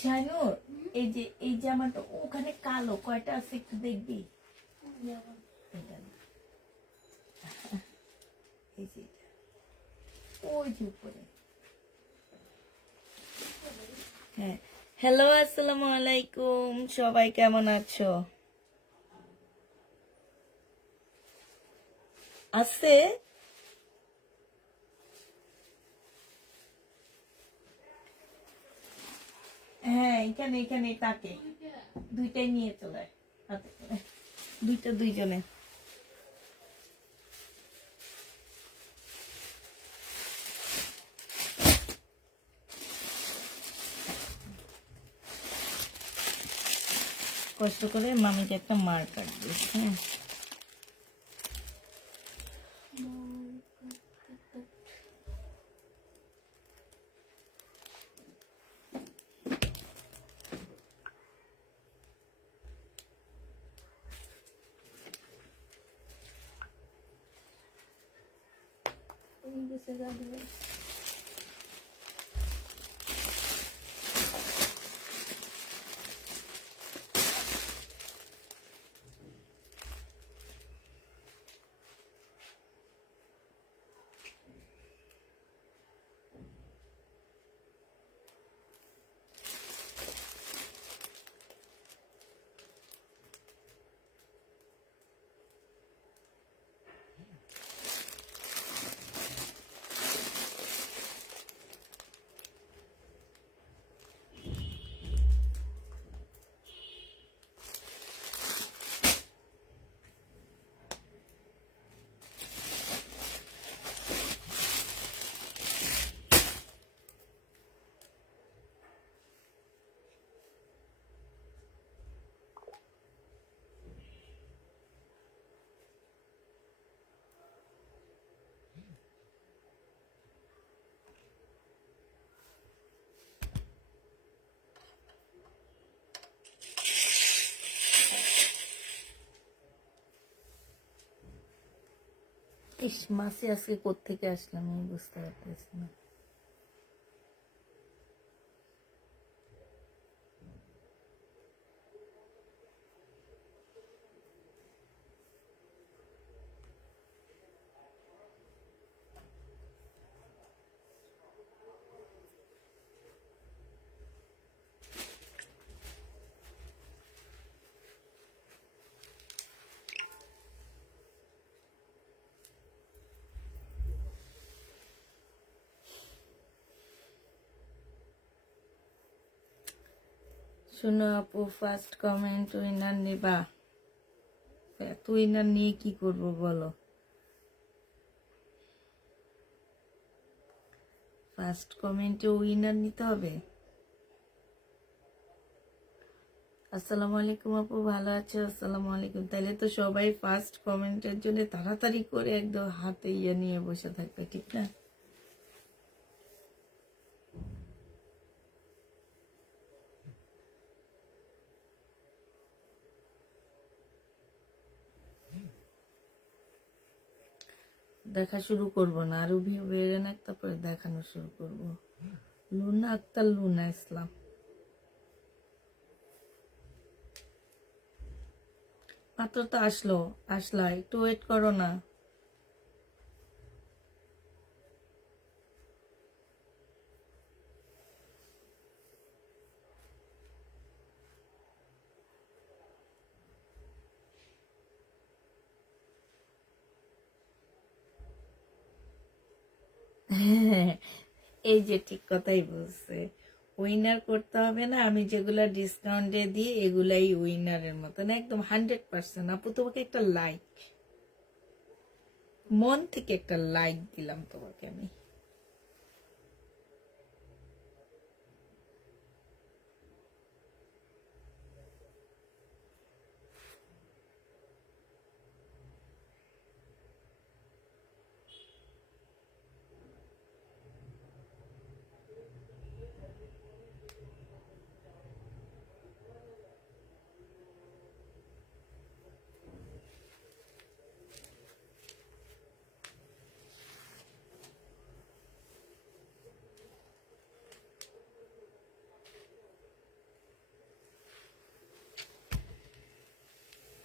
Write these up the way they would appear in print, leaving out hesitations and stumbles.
শাইনুর, এই জামাটা ওখানে কালো কয়টা আছে একটু দেখবি। এটা না। এই যে এটা। ওই যে উপরে। হ্যাঁ, হ্যালো, আসসালামু আলাইকুম, সবাই কেমন আছো? আছে হ্যাঁ, এখানে এখানে তাকে দুইটাই নিয়ে চলে হাতে করে। দুইটা দুইজনে। কষ্ট করে মামিকে একটা মার কাটবে। হ্যাঁ, ইস, মাসি আজকে কোত্থেকে আসলাম আমি বুঝতে পারতেছি না। শুনো আপু, ফার্স্ট কমেন্ট উইনার নেবা? এত উইনার নিয়ে কি করব বলো? ফার্স্ট কমেন্টে উইনার নিতে হবে। আসসালামু আলাইকুম আপু, ভালো আছো? আসসালামু আলাইকুম। তাহলে তো সবাই ফার্স্ট কমেন্টের জন্য তাড়াতাড়ি করে একদম হাতে ইয়ে নিয়ে বসে থাকবে, ঠিক না? দেখা শুরু করব না, আরো ভিউ বেড়ে না, তারপরে দেখানো শুরু করব। লুনা আক্তার, লুনা ইসলাম। মাত্র তো আসলা, একটু ওয়েট করো না। এই যে ঠিক কথাই বলছে, উইনার করতে হবে না। আমি যেগুলা ডিসকাউন্টে দিই এগুলাই উইনারের মতন, একদম 100%। আপু তোমাকে একটা লাইক, মন থেকে একটা লাইক দিলাম তোমাকে আমি।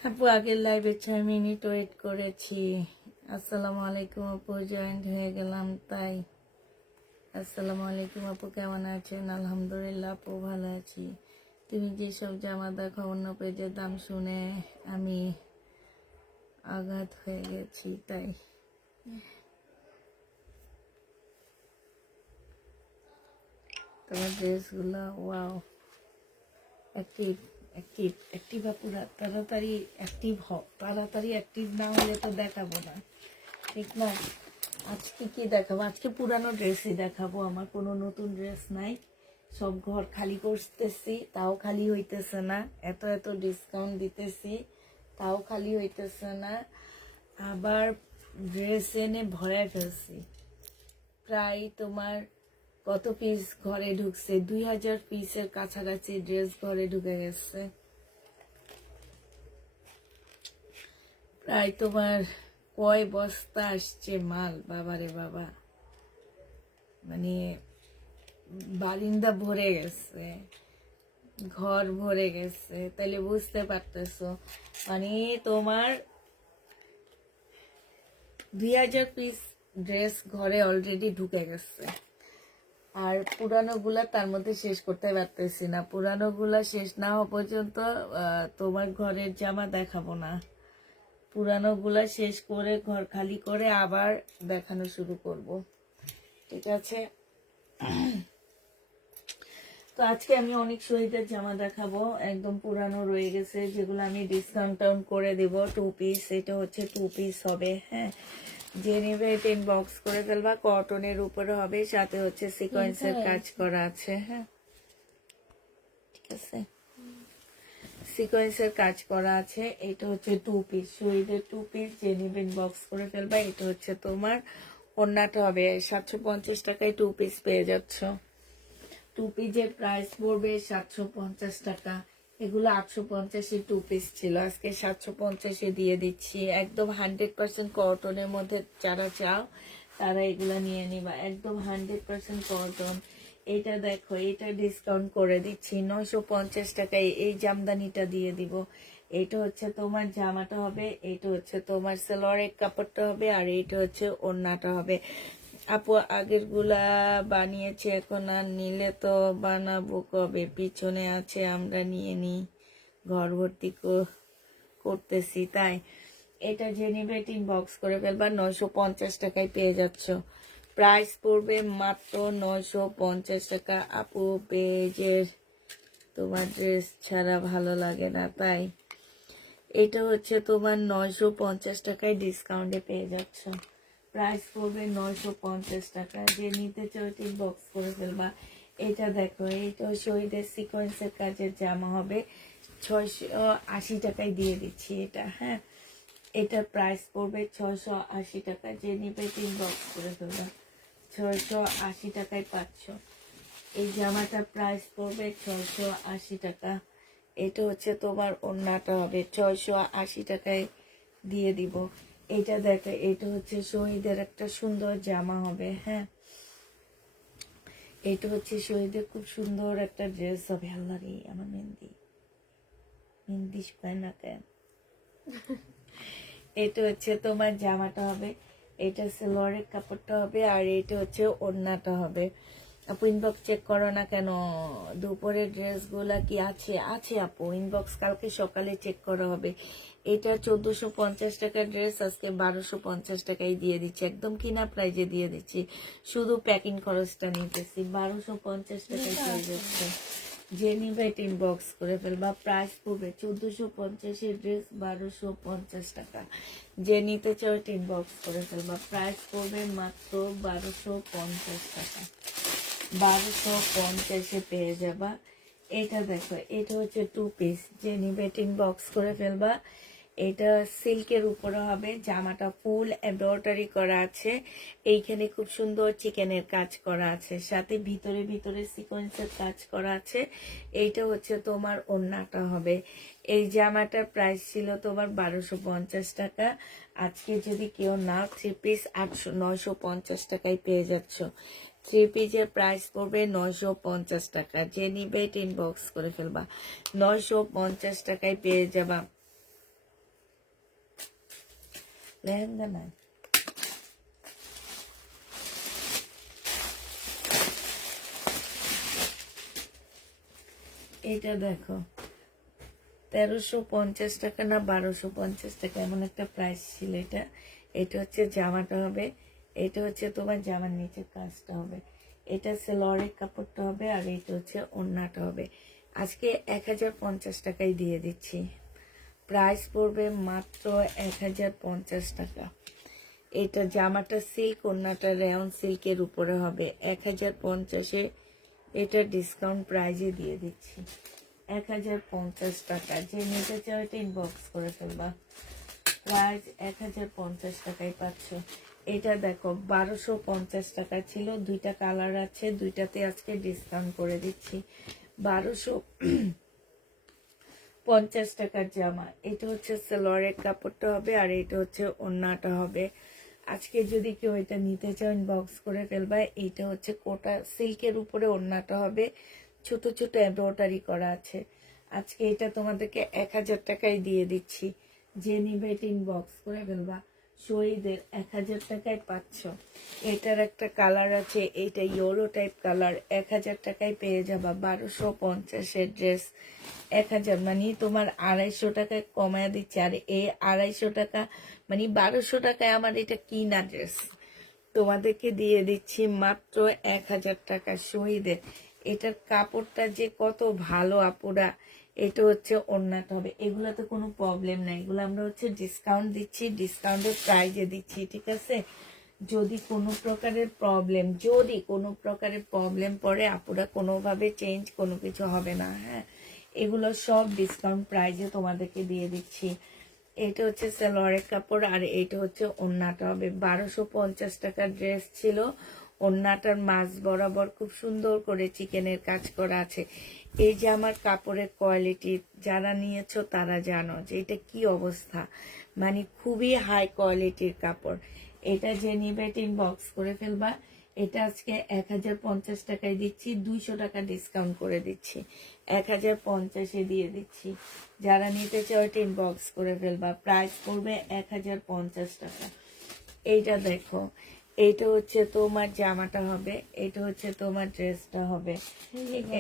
আপু আগের লাইভে 6 মিনিট ওয়েট করেছি। আসসালামু আলাইকুম আপু, জয়েন্ট হয়ে গেলাম তাই। আসসালামু আলাইকুম আপু, কেমন আছেন? আলহামদুলিল্লাহ আপু ভালো আছি। তুমি যেসব জামা দেখো অন্য পেজের দাম শুনে আমি আঘাত হয়ে গেছি তাই। তোমার ড্রেসগুলো ওয়াও, অ্যাক্টিভ অ্যাক্টিভ অ্যাক্টিভ আপুরা, তাড়াতাড়ি অ্যাক্টিভ হও, তাড়াতাড়ি অ্যাক্টিভ না হলে তো দেখাবো না, ঠিক না? আজকে কি দেখাবো? আজকে পুরানো ড্রেসই দেখাবো, আমার কোনো নতুন ড্রেস নাই। সব ঘর খালি করতেছি, তাও খালি হইতেছে না। এত এত ডিসকাউন্ট দিতেছি, তাও খালি হইতেছে না। আবার ড্রেস এনে ভরায় ফেলছি। প্রায় তোমার কত পিস ঘরে ঢুকছে? 2000 পিসের কাছাকাছি ড্রেস ঘরে ঢুকে গেছে। প্রায় তোমার কয় বস্তা আসছে মাল, বাবারে বাবা, মানে বারিন্দা ভরে গেছে, ঘর ভরে গেছে, তাইলে বুঝতে পারতেছো। মানে তোমার 2000 পিস ড্রেস ঘরে অলরেডি ঢুকে গেছে। আর পুরানো গুলা তার মধ্যে শেষ করতে পারতেছি না। পুরানো গুলা শেষ না হওয়া পর্যন্ত তোমার ঘরের জামা দেখাবো না। পুরানো গুলা শেষ করে ঘর খালি করে আবার দেখানো শুরু করব, ঠিক আছে? তো আজকে আমি অনেক শহীদের জামা দেখাবো, একদম পুরানো রয়ে গেছে, যেগুলো আমি ডিসকাউন্ট টাউন করে দিব। 2 পিস, এটা হচ্ছে 2 পিস হবে, হ্যাঁ। যে নেবে 10 বক্স করে ফেলবা, কটনের উপরে হবে, সাথে হচ্ছে সিকোয়েন্সের কাজ করা আছে, হ্যাঁ, ঠিক আছে, সিকোয়েন্সের কাজ করা আছে। এটা হচ্ছে 2 পিস, শহীদের 2 পিস, যে নেবেন বক্স করে ফেলবা। এটা হচ্ছে তোমার ওড়নাটা হবে 750 টাকায় 2 পিস পেয়ে যাচ্ছ। 2 পিসের প্রাইস পড়বে 750 টাকা। এগুলো 850 2 পিস ছিল, আজকে 750 দিয়ে দিচ্ছি। একদম 100% কটনের মধ্যে যারা চাও তারা এগুলা নিয়ে নিবা, একদম 100% কটন। এটা দেখো, এটা ডিসকাউন্ট করে দিচ্ছি 950 টাকায়, এই জামদানিটা দিয়ে দিব। এটা হচ্ছে তোমার জামাটা হবে, এটা হচ্ছে তোমার সালোয়ারের কাপড়টা হবে, আর এটা হচ্ছে ওড়নাটা হবে। আপু আগের গুলা বানিয়েছি, এখন আর নিলে তো বানাবো কবে? পিছনে আছে, আমরা নিয়ে নিই, ঘর ভর্তি করতেছি তাই। এটা যে নিবে 3 বক্স করে ফেলবা, 950 টাকায় পেয়ে যাচ্ছ। প্রাইস পড়বে মাত্র 950 টাকা। আপু পেজের তোমার ড্রেস ছাড়া ভালো লাগে না তাই। এটা হচ্ছে তোমার 950 টাকায় ডিসকাউন্টে পেয়ে যাচ্ছ। প্রাইস পড়বে 950 টাকা। যে নিতে চাও 3 বক্স করে ফেলবা। এটা দেখো, এটা শহীদের সিকোয়েন্সের কাজের জামা হবে, 680 টাকায় দিয়ে দিচ্ছি এটা, হ্যাঁ। এটার প্রাইস পড়বে 680 টাকা। যে নিবে 3 বক্স করে ফেলবা, 680 টাকায় পাচ্ছ। এই জামাটার প্রাইস পড়বে 680 টাকা। এটা হচ্ছে তোমার ওড়নাটা হবে, 680 টাকায় দিয়ে দিব। এটা দেখো, এটা হচ্ছে শহীদের একটা সুন্দর জামা হবে, হ্যাঁ। এটা হচ্ছে শহীদের খুব সুন্দর একটা ড্রেস হবে। আল্লাহ রে, আমার মেহেন্দি মেহেন্দি শুকায় না কেন? এটা হচ্ছে তোমার জামাটা হবে, এটা সালোয়ারের কাপড়টা হবে, আর এটা হচ্ছে ওড়নাটা হবে। আপু ইনবক্স চেক করো না কেন? দুপুরের ড্রেসগুলা কি আছে? আছে আপু, ইনবক্স কালকে সকালে চেক করা হবে। এটা 1450 টাকার ড্রেস আজকে 1250 টাকায় দিয়ে দিচ্ছি, একদম কিনা প্রাইজে দিয়ে দিচ্ছি, শুধু প্যাকিং খরচটা নিতেছি। 1250 টাকায় পেয়ে যাচ্ছে। যে নিবে 3 বক্স করে ফেলবা। প্রাইস পড়বে 1450 ড্রেস 1250 টাকা। যে নিতে চাও 3 বক্স করে ফেলবা। প্রাইস পড়বে মাত্র 1250 টাকা। 1250 পেয়ে যাবা। এটা দেখো, এটা হচ্ছে 2 পিস, যে নিবে 3 বক্স করে ফেলবা। এটা সিল্কের উপরে হবে, জামাটা ফুল এমব্রয়ডারি করা আছে, এইখানে খুব সুন্দর চিকেনের কাজ করা আছে, সাথে ভিতরে ভিতরে সিকোয়েন্সের কাজ করা আছে। এইটা হচ্ছে তোমার ওড়নাটা হবে। এই জামাটার প্রাইস ছিল তোমার 1250 টাকা। আজকে যদি কেউ না 3 পিস 950 টাকায় পেয়ে যাচ্ছ। 3 পিসের প্রাইস পড়বে 950 টাকা। যে নিবে 3 বক্স করে ফেলবা, 950 টাকায় পেয়ে যাবা। লেহেঙ্গা নাই। এটা দেখো 1350 টাকা না 1250 টাকা এমন একটা প্রাইস ছিল। এটা এটা হচ্ছে জামাটা হবে, এটা হচ্ছে তোমার জামার নিচের কাজটা হবে, এটা সেলরের কাপড়টা হবে, আর এটা হচ্ছে ওড়নাটা হবে। আজকে 1050 টাকায় দিয়ে দিচ্ছি। প্রাইস পড়বে মাত্র 1050 টাকা। এটা জামাটা সিল্ক, ওড়নাটা রেয়ন সিল্কের উপরে হবে। 1050-এ এটা ডিসকাউন্ট প্রাইজে দিয়ে দিচ্ছি 1050 টাকা। যে নিতে চাও এটা ইনবক্স করে ফেলবা। প্রাইস 1050 টাকায় পাচ্ছ। এটা দেখো 1250 টাকা ছিল, দুইটা কালার আছে, দুইটাতে আজকে ডিসকাউন্ট করে দিচ্ছি 1250 টাকার জামা। এটা হচ্ছে সেলরের কাপড়টা হবে, আর এটা হচ্ছে ওড়নাটা হবে। আজকে যদি কেউ এটা নিতে চাও ইনবক্স করে ফেলবা। এইটা হচ্ছে কোটা সিল্কের উপরে ওড়নাটা হবে, ছোট ছোট এমব্রয়ডারি করা আছে। আজকে এটা তোমাদেরকে 1000 টাকায় দিয়ে দিচ্ছি। যে নিবে এটা ইনবক্স করে ফেলবা। শহীদের 1000 টাকায় পাচ্ছ। এটার একটা কালার আছে, এইটা ইয়েলো টাইপ কালার, 1000 টাকায় পেয়ে যাবা। 1250-এর ড্রেস 1000 মানে তোমার 250 টাকায় কমায় দিচ্ছে। আর এই 250 টাকা মানে 1200 টাকায় আমার এটা কিনা ড্রেস তোমাদেরকে দিয়ে দিচ্ছি মাত্র 1000 টাকা। শহীদের এটার কাপড়টা যে কত ভালো আপুরা। এটা হচ্ছে ওড়নাটা হবে। এগুলোতে কোনো প্রবলেম নাই, এগুলো আমরা হচ্ছে ডিসকাউন্ট দিচ্ছি, ডিসকাউন্টের প্রাইজে দিচ্ছি, ঠিক আছে। যদি কোনো প্রকারের প্রবলেম পড়ে আপুরা কোনোভাবে চেঞ্জ কোনো কিছু হবে না, হ্যাঁ। এগুলো সব ডিসকাউন্ট প্রাইজে তোমাদেরকে দিয়ে দিচ্ছি। এটা হচ্ছে সালোয়ারের কাপড়, আর এটা হচ্ছে ওড়নাটা হবে। 1250 টাকার ড্রেস ছিল। ওড়নাটার মাঝ বরাবর খুব সুন্দর করে চিকেনের কাজ করা আছে। এই যে আমার কাপড়ের কোয়ালিটি যারা নিয়েছো তারা জানো যে এটা কি অবস্থা, মানে খুবই হাই কোয়ালিটির কাপড়। এটা যে নিবে ইনবক্স করে ফেলবা। এটা আজকে 1050 টাকায় দিচ্ছি, 200 টাকা ডিসকাউন্ট করে দিচ্ছি, 1050-এ দিয়ে দিচ্ছি। যারা নিতে চাও এটা ইনবক্স করে ফেলবা। প্রাইস পড়বে 1050 টাকা। এইটা দেখো, এইটা হচ্ছে তোমার জামাটা হবে, এটা হচ্ছে তোমার ড্রেসটা হবে।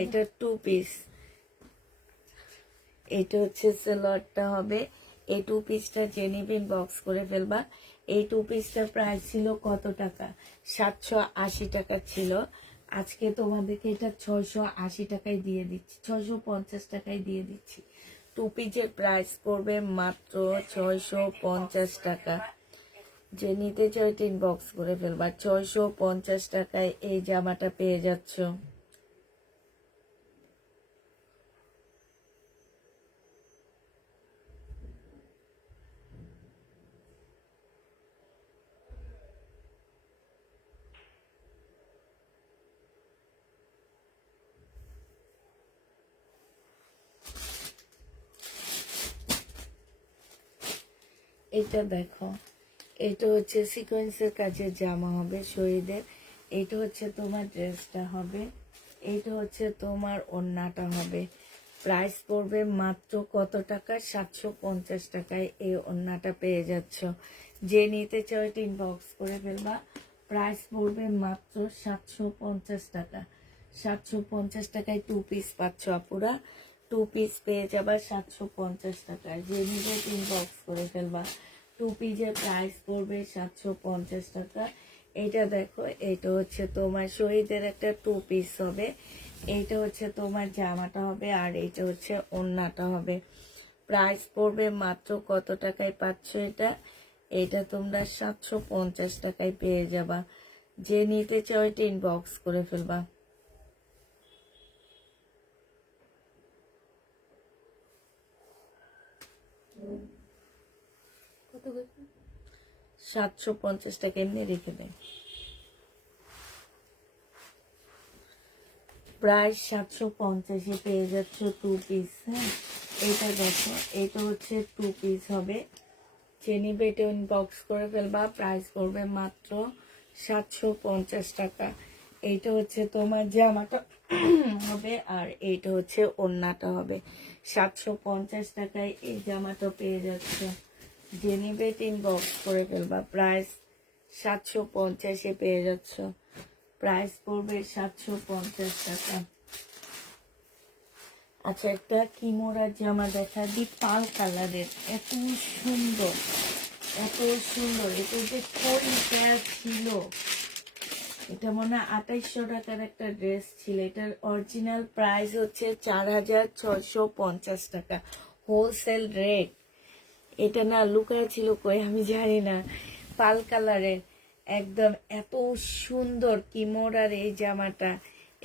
এটা 2 পিস, এটা হচ্ছে সেলরটা হবে। এই 2 পিসটা যে নিবেন বক্স করে ফেলবা। এই 2 পিসটার প্রাইস ছিল কত টাকা? 780 টাকা ছিল। আজকে তোমাদেরকে এটা 680 টাকায় দিয়ে দিচ্ছি, 650 টাকায় দিয়ে দিচ্ছি। 2 পিসের প্রাইস পড়বে মাত্র 650 টাকা। যে নিতে চাও এটা ইনবক্স করে ফেলবা। 650 টাকায় এই জামাটা পেয়ে যাচ্ছ। এটা দেখো, এটা হচ্ছে সিকোয়েন্সের কাজের জামা হবে শহীদের। এটা হচ্ছে তোমার ড্রেসটা হবে, এইটা হচ্ছে তোমার ওড়নাটা হবে। প্রাইস পড়বে মাত্র কত টাকা? 750 টাকায় এই ওড়নাটা পেয়ে যাচ্ছ। যে নিতে চাও এটা ইনবক্স করে ফেলবা। প্রাইস পড়বে মাত্র 750 টাকা। 750 টাকায় 2 পিস পাচ্ছ আপুরা। 2 পিস পেয়ে যাবা 750 টাকায়। যে নিতে ইনবক্স করে ফেলবা। 2 পিসের প্রাইস পড়বে 750 টাকা। এটা দেখো, এটা হচ্ছে তোমার শহীদের একটা 2 পিস হবে। এইটা হচ্ছে তোমার জামাটা হবে, আর এইটা হচ্ছে ওড়নাটা হবে। প্রাইস পড়বে মাত্র কত টাকায় পাচ্ছ এটা? এটা তোমরা 750 টাকায় পেয়ে যাবা। যে নিতে চাও এটা ইনবক্স করে ফেলবা। কত 750 টাকা এমনি রেখে দেয়। প্রায় 750-এ পেয়ে যাচ্ছ 2 পিস, হ্যাঁ। এটা দেখো, এটা হচ্ছে 2 পিস হবে। চেনি বেটে ইনবক্স করে ফেলবা। প্রাইস পড়বে মাত্র 750 টাকা। এইটা হচ্ছে তোমার জামাটা হবে, আর এইটা হচ্ছে ওড়নাটা হবে। 750 টাকায় এই জামাটা পেয়ে যাচ্ছ। যে নিবে ইনবক্স করে ফেলবা। প্রাইস 750-এ পেয়ে যাচ্ছ। প্রাইস পড়বে 750 টাকা। আচ্ছা, একটা কিমোরা জামা দেখা দি, পাল কালারের, এত সুন্দর, এত সুন্দর। এটা যে কোনটা ছিল, এটা মনে হয় 2800 টাকার একটা ড্রেস ছিল। এটার অরিজিনাল প্রাইস হচ্ছে 4650 টাকা, হোলসেল রেট। এটা না লুকায় ছিল কই আমি জানি না। পাল কালারের একদম এত সুন্দর কিমোরার এই জামাটা।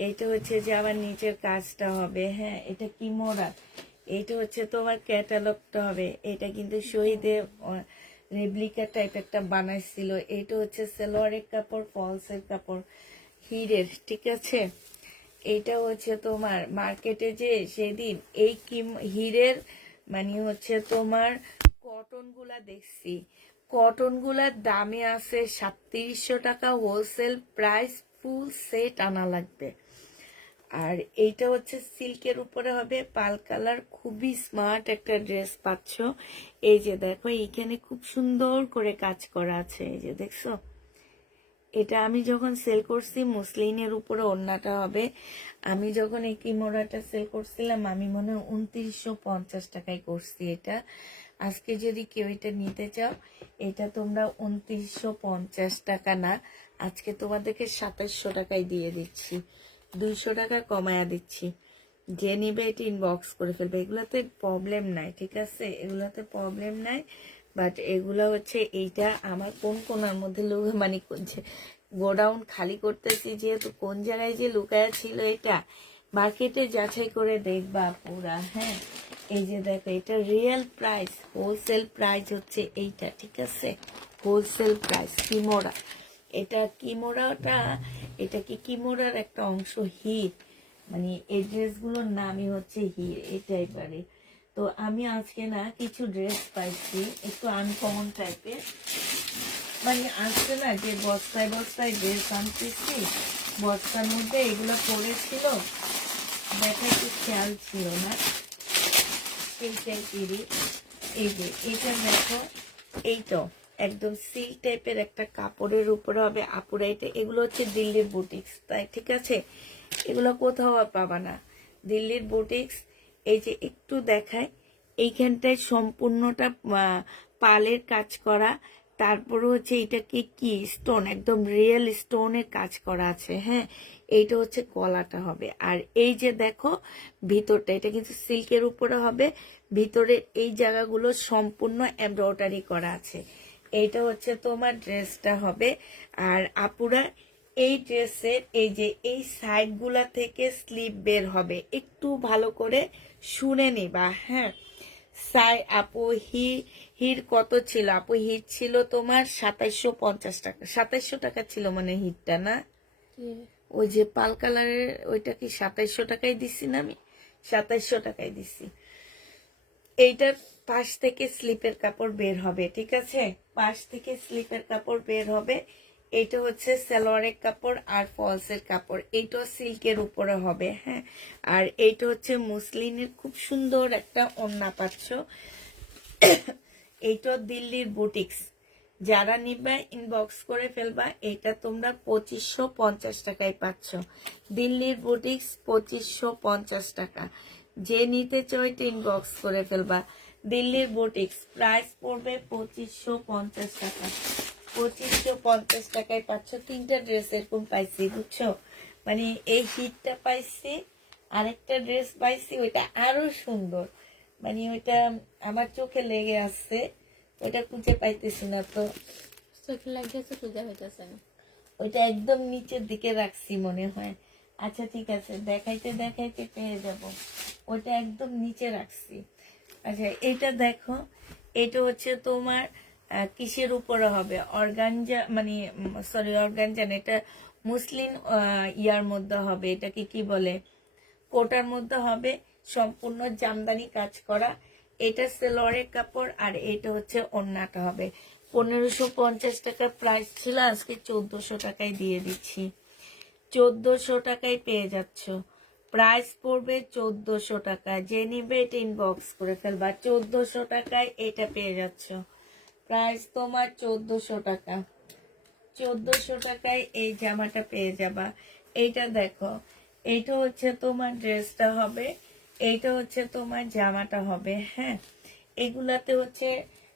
এইটা হচ্ছে যে আমার নিচের কাজটা হবে, হ্যাঁ এটা কিমোরার। এইটা হচ্ছে তোমার ক্যাটালগটা হবে। এটা কিন্তু শহীদের রেপ্লিকা টাইপ একটা বানাইছিল। এইটা হচ্ছে সালোয়ারের কাপড়, ফলসের কাপড়, হিরের, ঠিক আছে। এইটা হচ্ছে তোমার মার্কেটে যে সেদিন এই হিরের মানে হচ্ছে তোমার কটন গুলা দেখছি, কটন গুলার দামে আছে 3700 টাকা হোলসেল প্রাইস, ফুল সেট আনা লাগবে। আর এইটা হচ্ছে সিল্কের উপরে হবে, পাল কালার, খুবই স্মার্ট একটা ড্রেস পাচ্ছ। এই যে দেখো এইখানে খুব সুন্দর করে কাজ করা আছে, এই যে দেখছো। এটা আমি যখন সেল করছি মুসলিনের উপরে ওড়নাটা হবে। আমি যখন এই কিমোরাটা সেল করছিলাম আমি মনে হয় 2950 টাকায় করছি এটা। আজকে যদি কেউ এটা নিতে চাও, এটা তোমরা 2950 টাকা না, আজকে তোমাদেরকে 2700 টাকায় দিয়ে দিচ্ছি, 200 টাকা কমায়া দিচ্ছি। যে নিবে এটা ইনবক্স করে ফেলবে। এগুলাতে প্রবলেম নাই, ঠিক আছে, এগুলাতে প্রবলেম নাই। বাট এগুলা হচ্ছে এইটা আমার কোন কোনার মধ্যে মানে গোডাউন খালি করতেছি, যেহেতু কোন জায়গায় যে লুকায়া ছিল এটা মার্কেটে যাচাই করে দেখবা পুরা, হ্যাঁ। এই যে দেখো এটা রিয়েল প্রাইস, হোলসেল প্রাইস হচ্ছে এইটা, ঠিক আছে, হোলসেল প্রাইস। কিমোরা, এটা কিমোরাটা, এটা কি কিমোরার একটা অংশ, হির, মানে এই ড্রেসগুলোর নামই হচ্ছে হির, এই টাইপেরই। তো আমি আজকে না কিছু ড্রেস পাইছি একটু আনকমন টাইপের, মানে আজকে না যে বস্তায় বস্তায় ড্রেস আনতেছি, বস্তার মধ্যে এগুলো পড়েছিল, দেখা একটু খেয়াল ছিল না, এই টাইপেরই। এই যে এইটা দেখো, এইটাও একদম সিল্ক টাইপের একটা কাপড়ের উপরে হবে আপুরা। এটা এগুলো হচ্ছে দিল্লির বুটিক্স, তাই ঠিক আছে, এগুলো কোথাও আর পাবা না, দিল্লির বুটিক্স। এই যে একটু দেখায়, এইখানটায় সম্পূর্ণটা পালের কাজ করা, তারপরে হচ্ছে এটাকে কি স্টোন, একদম রিয়েল স্টোনের কাজ করা আছে, হ্যাঁ। এইটা হচ্ছে গলাটা হবে। আর এই যে দেখো ভিতরটা, এটা কিন্তু সিল্কের উপরে হবে, ভিতরে এই জায়গাগুলো সম্পূর্ণ এমব্রয়ডারি করা আছে। এইটা হচ্ছে তোমার ড্রেসটা হবে। আর আপুরা এই ড্রেসের এই যে এই সাইডগুলা থেকে স্লিপ বের হবে, একটু ভালো করে শুনে নিবা, হ্যাঁ। আপু হির কত ছিল? আপু হিট ছিল তোমার 2750 টাকা, 2700 টাকা ছিল মানে হিটটা, না ওই যে পাল কালারের ওইটা কি 2700 টাকায় দিছি না আমি? 2700 টাকায় দিছি। এইটার পাশ থেকে স্লিপের কাপড় বের হবে, ঠিক আছে, পাশ থেকে স্লিপের কাপড় বের হবে। এইটা হচ্ছে সালোয়ারের কাপড় আর ফলসের কাপড়, এইটা সিল্কের উপরে হবে, হ্যাঁ। আর এইটা হচ্ছে মুসলিনের খুব সুন্দর একটা ওড়না পাচ্ছ। এইটা দিল্লির বুটিক্স, যারা নিবা ইনবক্স করে ফেলবা। এটা তোমরা 2550 টাকায় পাচ্ছ, দিল্লির বুটিক্স 2550 টাকা। যে নিতে চাও এটা ইনবক্স করে ফেলবা। দিল্লির বুটিক্স প্রাইস পড়বে 2550 টাকা, 2550 টাকায় পাচ্ছ। তিনটা ড্রেস এরকম পাইছি, বুঝছো, মানে এই হিটটা পাইছি, আরেকটা ড্রেস পাইছি ওইটা আরো সুন্দর, মানে ওইটা আমার চোখে লেগে আসছে, ওইটা খুঁজে পাইতেছি না, তো চোখে লাগতেছে, খুঁজে হইতেছে না, ওইটা একদম নিচের দিকে রাখছি মনে হয়। আচ্ছা ঠিক আছে, দেখাইতে দেখাইতে পেয়ে যাব, ওইটা একদম নিচে রাখছি। আচ্ছা এটা দেখো, এটা হচ্ছে তোমার কিসের উপরে হবে, অর্গানজা, মানে সরি অর্গানজা না, এটা মুসলিম ইয়ার মধ্যে হবে, এটাকে কি বলে, কোটার মধ্যে হবে, সম্পূর্ণ জামদানি কাজ করা। এটা সেলোয়ারের কাপড় আর এটা হচ্ছে ওড়নাটা হবে। 1550 টাকার প্রাইস ছিল, আজকে 1400 টাকায় দিয়ে দিচ্ছি, 1400 টাকায় পেয়ে যাচ্ছ। প্রাইস পড়বে 1400 টাকা, যে নিবে এটা ইনবক্স করে ফেলবা, 1400 টাকায় এটা পেয়ে যাচ্ছ। প্রাইস তোমার 1400 টাকা। 1400 টাকায় এই জামাটা পেয়ে যাবা। এইটা দেখো, এইটা হচ্ছে তোমার ড্রেসটা হবে, এইটা হচ্ছে তোমার জামাটা হবে। হ্যাঁ, এগুলাতে হচ্ছে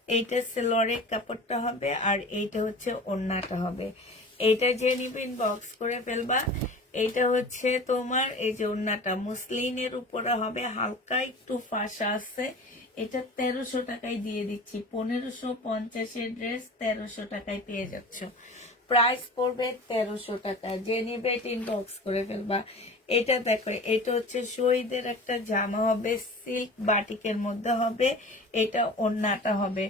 এইটা সেলোয়ারের কাপড়টা হবে আর এইটা হচ্ছে ওড়নাটা হবে। এইটা যে নিবেন বক্স করে ফেলবা। এইটা হচ্ছে তোমার এই যে ওড়নাটা মুসলিনের উপরে হবে, হালকা একটু ফাঁসা আছে। এটা 1300 টাকায় দিয়ে দিচ্ছি। 1550-এর ড্রেস 1300 টাকায় পেয়ে যাচ্ছ। প্রাইস পড়বে 1300 টাকা। যে নিবে এটা ইনবক্স করে ফেলবা। এটা দেখো, এটা হচ্ছে শহীদের একটা জামা হবে, সিল্ক বাটিকের মধ্যে হবে। এটা ওড়নাটা হবে।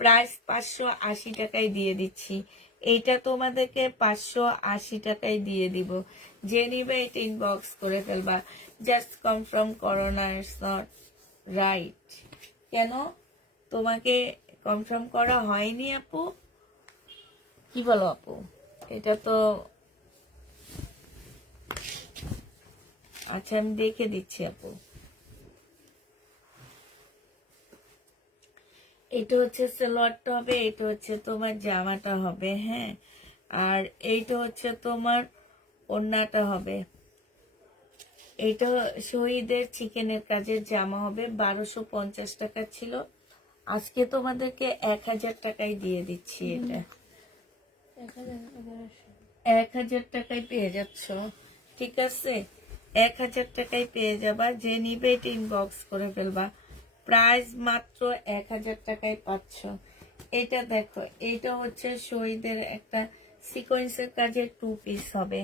প্রাইস 580 টাকায় দিয়ে দিচ্ছি। এইটা তোমাদেরকে 580 টাকায় দিয়ে দিব। যে নিবে এটা ইনবক্স করে ফেলবা। জাস্ট কনফার্ম করো না, ইটস নট রাইট। কেন তোমাকে কনফার্ম করা হয়নি আপু? কি বলো আপু? এটা তো আচ্ছা, আমি দেখে দিচ্ছি আপু। এটা হচ্ছে সালোয়ারটা হবে, এটা হচ্ছে তোমার জামাটা হবে। হ্যাঁ, আর এইটা হচ্ছে তোমার ওড়নাটা হবে। এটা শহীদের চিকেনের কাজের জামা হবে। 1250 টাকা ছিল, আজকে তোমাদেরকে 1000 টাকায় দিয়ে দিচ্ছি। এটা 1000 টাকায় পেয়ে যাচ্ছ। ঠিক আছে, 1000 টাকায় পেয়ে যাবা। যে নিবে এটা ইনবক্স করে ফেলবা। প্রাইস মাত্র 1000 টাকায় পাচ্ছ। এটা দেখো, এটা হচ্ছে শহীদের একটা সিকোয়েন্সের কাজের 2 পিস হবে।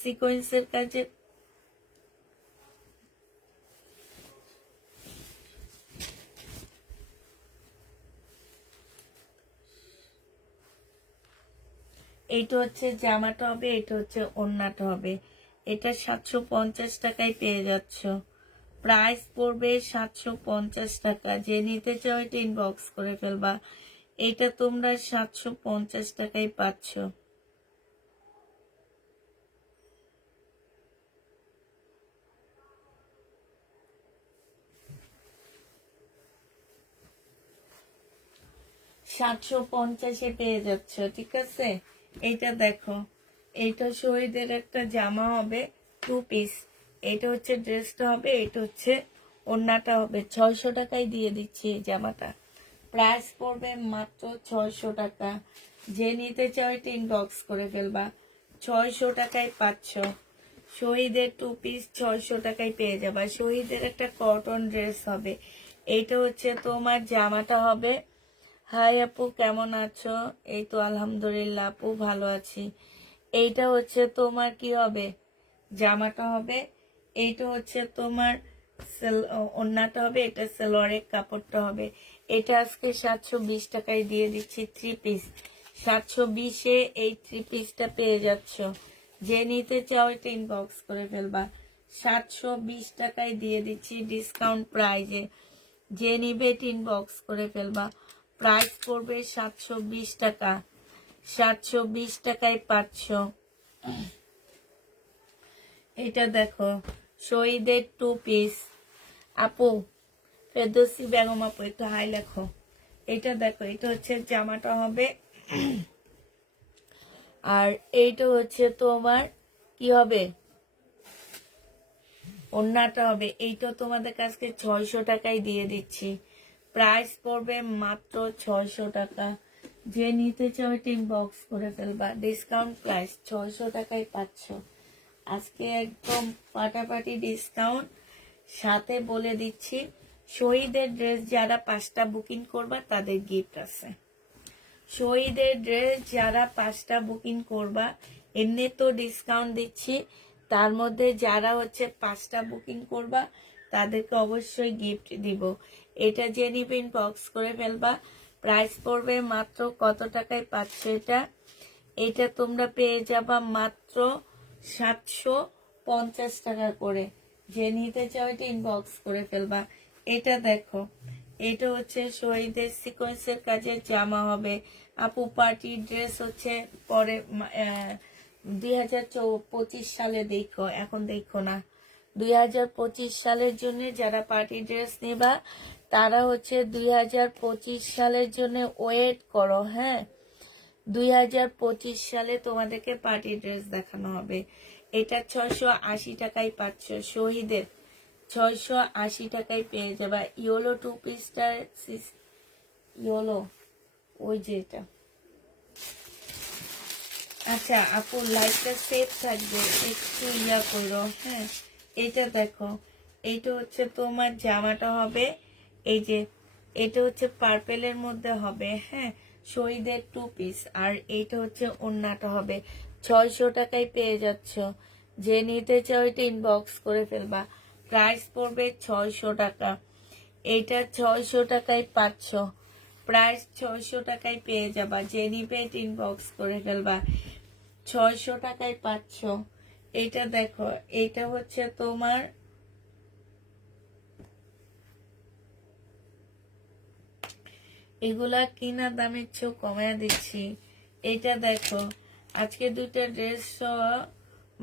সিকোয়েন্সের কাজে এইটা হচ্ছে জামাটা হবে, এটা হচ্ছে ওড়নাটা হবে। এটা 750 টাকায় পেয়ে যাচ্ছ। প্রাইস পড়বে 750 টাকা। যে নিতে চাও এটা ইনবক্স করে ফেলবা। এটা তোমরা 750 টাকায় পাচ্ছ। সাতশো পঞ্চাশে পেয়ে যাচ্ছ। ঠিক আছে, এইটা দেখো, এইটা শহীদের একটা জামা হবে 2 পিস। এটা হচ্ছে ড্রেসটা হবে, এটা হচ্ছে ওড়নাটা হবে। 600 টাকায় দিয়ে দিচ্ছি এই জামাটা। প্রাইস পড়বে মাত্র 600 টাকা। যে নিতে চাও এটা ইনবক্স করে ফেলবা। 600 টাকায় পাচ্ছ। শহীদের 2 পিস 600 টাকায় পেয়ে যাবা। শহীদের একটা কটন ড্রেস হবে। এইটা হচ্ছে তোমার জামাটা হবে। হাই আপু, কেমন আছো? এই তো আলহামদুলিল্লাহ আপু, ভালো আছি। এইটা হচ্ছে তোমার কি হবে, জামাটা হবে। এইটা হচ্ছে তোমার ওড়নাটা হবে, এটা সালোয়ারের কাপড়টা হবে। এটা আজকে 720 টাকায় দিয়ে দিচ্ছি 3 পিস। 720-এ এই 3 পিসটা পেয়ে যাচ্ছ। যে নিতে চাও এটা ইনবক্স করে ফেলবা। 720 টাকায় দিয়ে দিচ্ছি ডিসকাউন্ট প্রাইজে। যে নিবে এটা ইনবক্স করে ফেলবা। প্রাইস পড়বে 720 টাকা। 720 টাকায় পাচ্ছ। এটা দেখো, শহীদের 2 পিস। আপু ফেরদৌসী বেগম আপু, একটু হাই লেখো। এটা দেখো, এটা হচ্ছে জামাটা হবে, আর এইটা হচ্ছে তোমার কি হবে, ওড়নাটা হবে। এইটা তোমাদের কাছে 600 টাকায় দিয়ে দিচ্ছি। প্রাইস পড়বে মাত্র 600 টাকা। যে নিতে চাও এটা ইনবক্স করে ফেলবা। ডিসকাউন্ট প্রাইস 600 টাকায় পাচ্ছ। আজকে একদম ফাটাফাটি ডিসকাউন্ট। সাথে বলে দিচ্ছি, শহীদের ড্রেস যারা 5টা বুকিং করবা তাদের গিফট আছে। শহীদের ড্রেস যারা 5টা বুকিং করবা, এমনি তো ডিসকাউন্ট দিচ্ছি, তার মধ্যে যারা হচ্ছে 5টা বুকিং করবা তাদেরকে অবশ্যই গিফট দিব। এটা যে নিবেন বক্স করে ফেলবা। প্রাইস পড়বে মাত্র কত টাকায় পাচ্ছ এটা? এটা তোমরা পেয়ে যাবা মাত্র 750 টাকা করে। যে নিতে চাও এটা ইনবক্স করে ফেলবা। এটা দেখো, এটা হচ্ছে শহীদের সিকোয়েন্সের কাজের জামা হবে। আপু পার্টি ড্রেস হচ্ছে পরে 2025 সালে দেখো, এখন দেখো না। 2025 সালের জন্য যারা পার্টি ড্রেস নেবা তারা হচ্ছে 2025 সালের জন্য ওয়েট করো। হ্যাঁ, 2025 সালে তোমাদেরকে পার্টি ড্রেস দেখানো হবে। এটা 680 টাকায় পাচ্ছ, শহীদের 680 টাকায় পেয়ে যাবা। ইয়োলো টু পিসটার ইয়োলো, ওই যে এটা। আচ্ছা আপু, লাইটটা সেফ থাকবে, একটু ইয়া করো। হ্যাঁ, এটা দেখো, এইটা হচ্ছে তোমার জামাটা হবে, এই যে এটা হচ্ছে পার্পেলের মধ্যে হবে। হ্যাঁ, শহীদের 2 পিস। আর এইটা হচ্ছে ওড়নাটা হবে। 600 টাকায় পেয়ে যাচ্ছ। যে নিতে চাও এটা ইনবক্স করে ফেলবা। প্রাইস পড়বে 600 টাকা। এইটা 600 টাকায় পাচ্ছ। প্রাইস 600 টাকায় পেয়ে যাবা। যে নিবে এটা ইনবক্স করে ফেলবা। 600 টাকায় পাচ্ছ। এটা দেখো, এটা হচ্ছে তোমার এগুলা কিনা দামের চেয়েও কমায় দিচ্ছি। এটা দেখো, আজকে 2টা ড্রেস সহ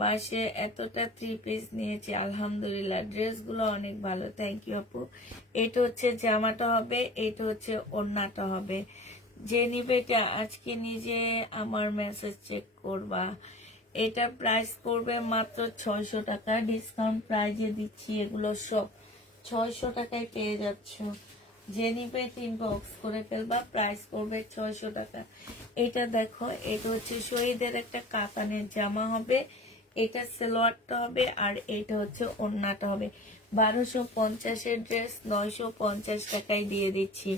মাসে এতটা 3 পিস নিয়েছি, আলহামদুলিল্লাহ। ড্রেসগুলো অনেক ভালো, থ্যাংক ইউ আপু। এটা হচ্ছে জামাটা হবে, এটা হচ্ছে ওড়নাটা হবে। যে নিবে এটা আজকে নিজে আমার মেসেজ চেক করবা। এটা প্রাইস পড়বে মাত্র 600 টাকা, ডিসকাউন্ট প্রাইজে দিচ্ছি। এগুলো সব 600 টাকায় পেয়ে যাচ্ছ। যে নিবে ইনবক্স করে ফেলবা। প্রাইস পড়বে 600 টাকা। এটা দেখো, এটা হচ্ছে শহীদের একটা কাতানের জামা হবে। এটা সালোয়ারটা হবে, আর এটা হচ্ছে ওড়নাটা হবে। 1250-এর ড্রেস 950 টাকায় দিয়ে দিচ্ছি।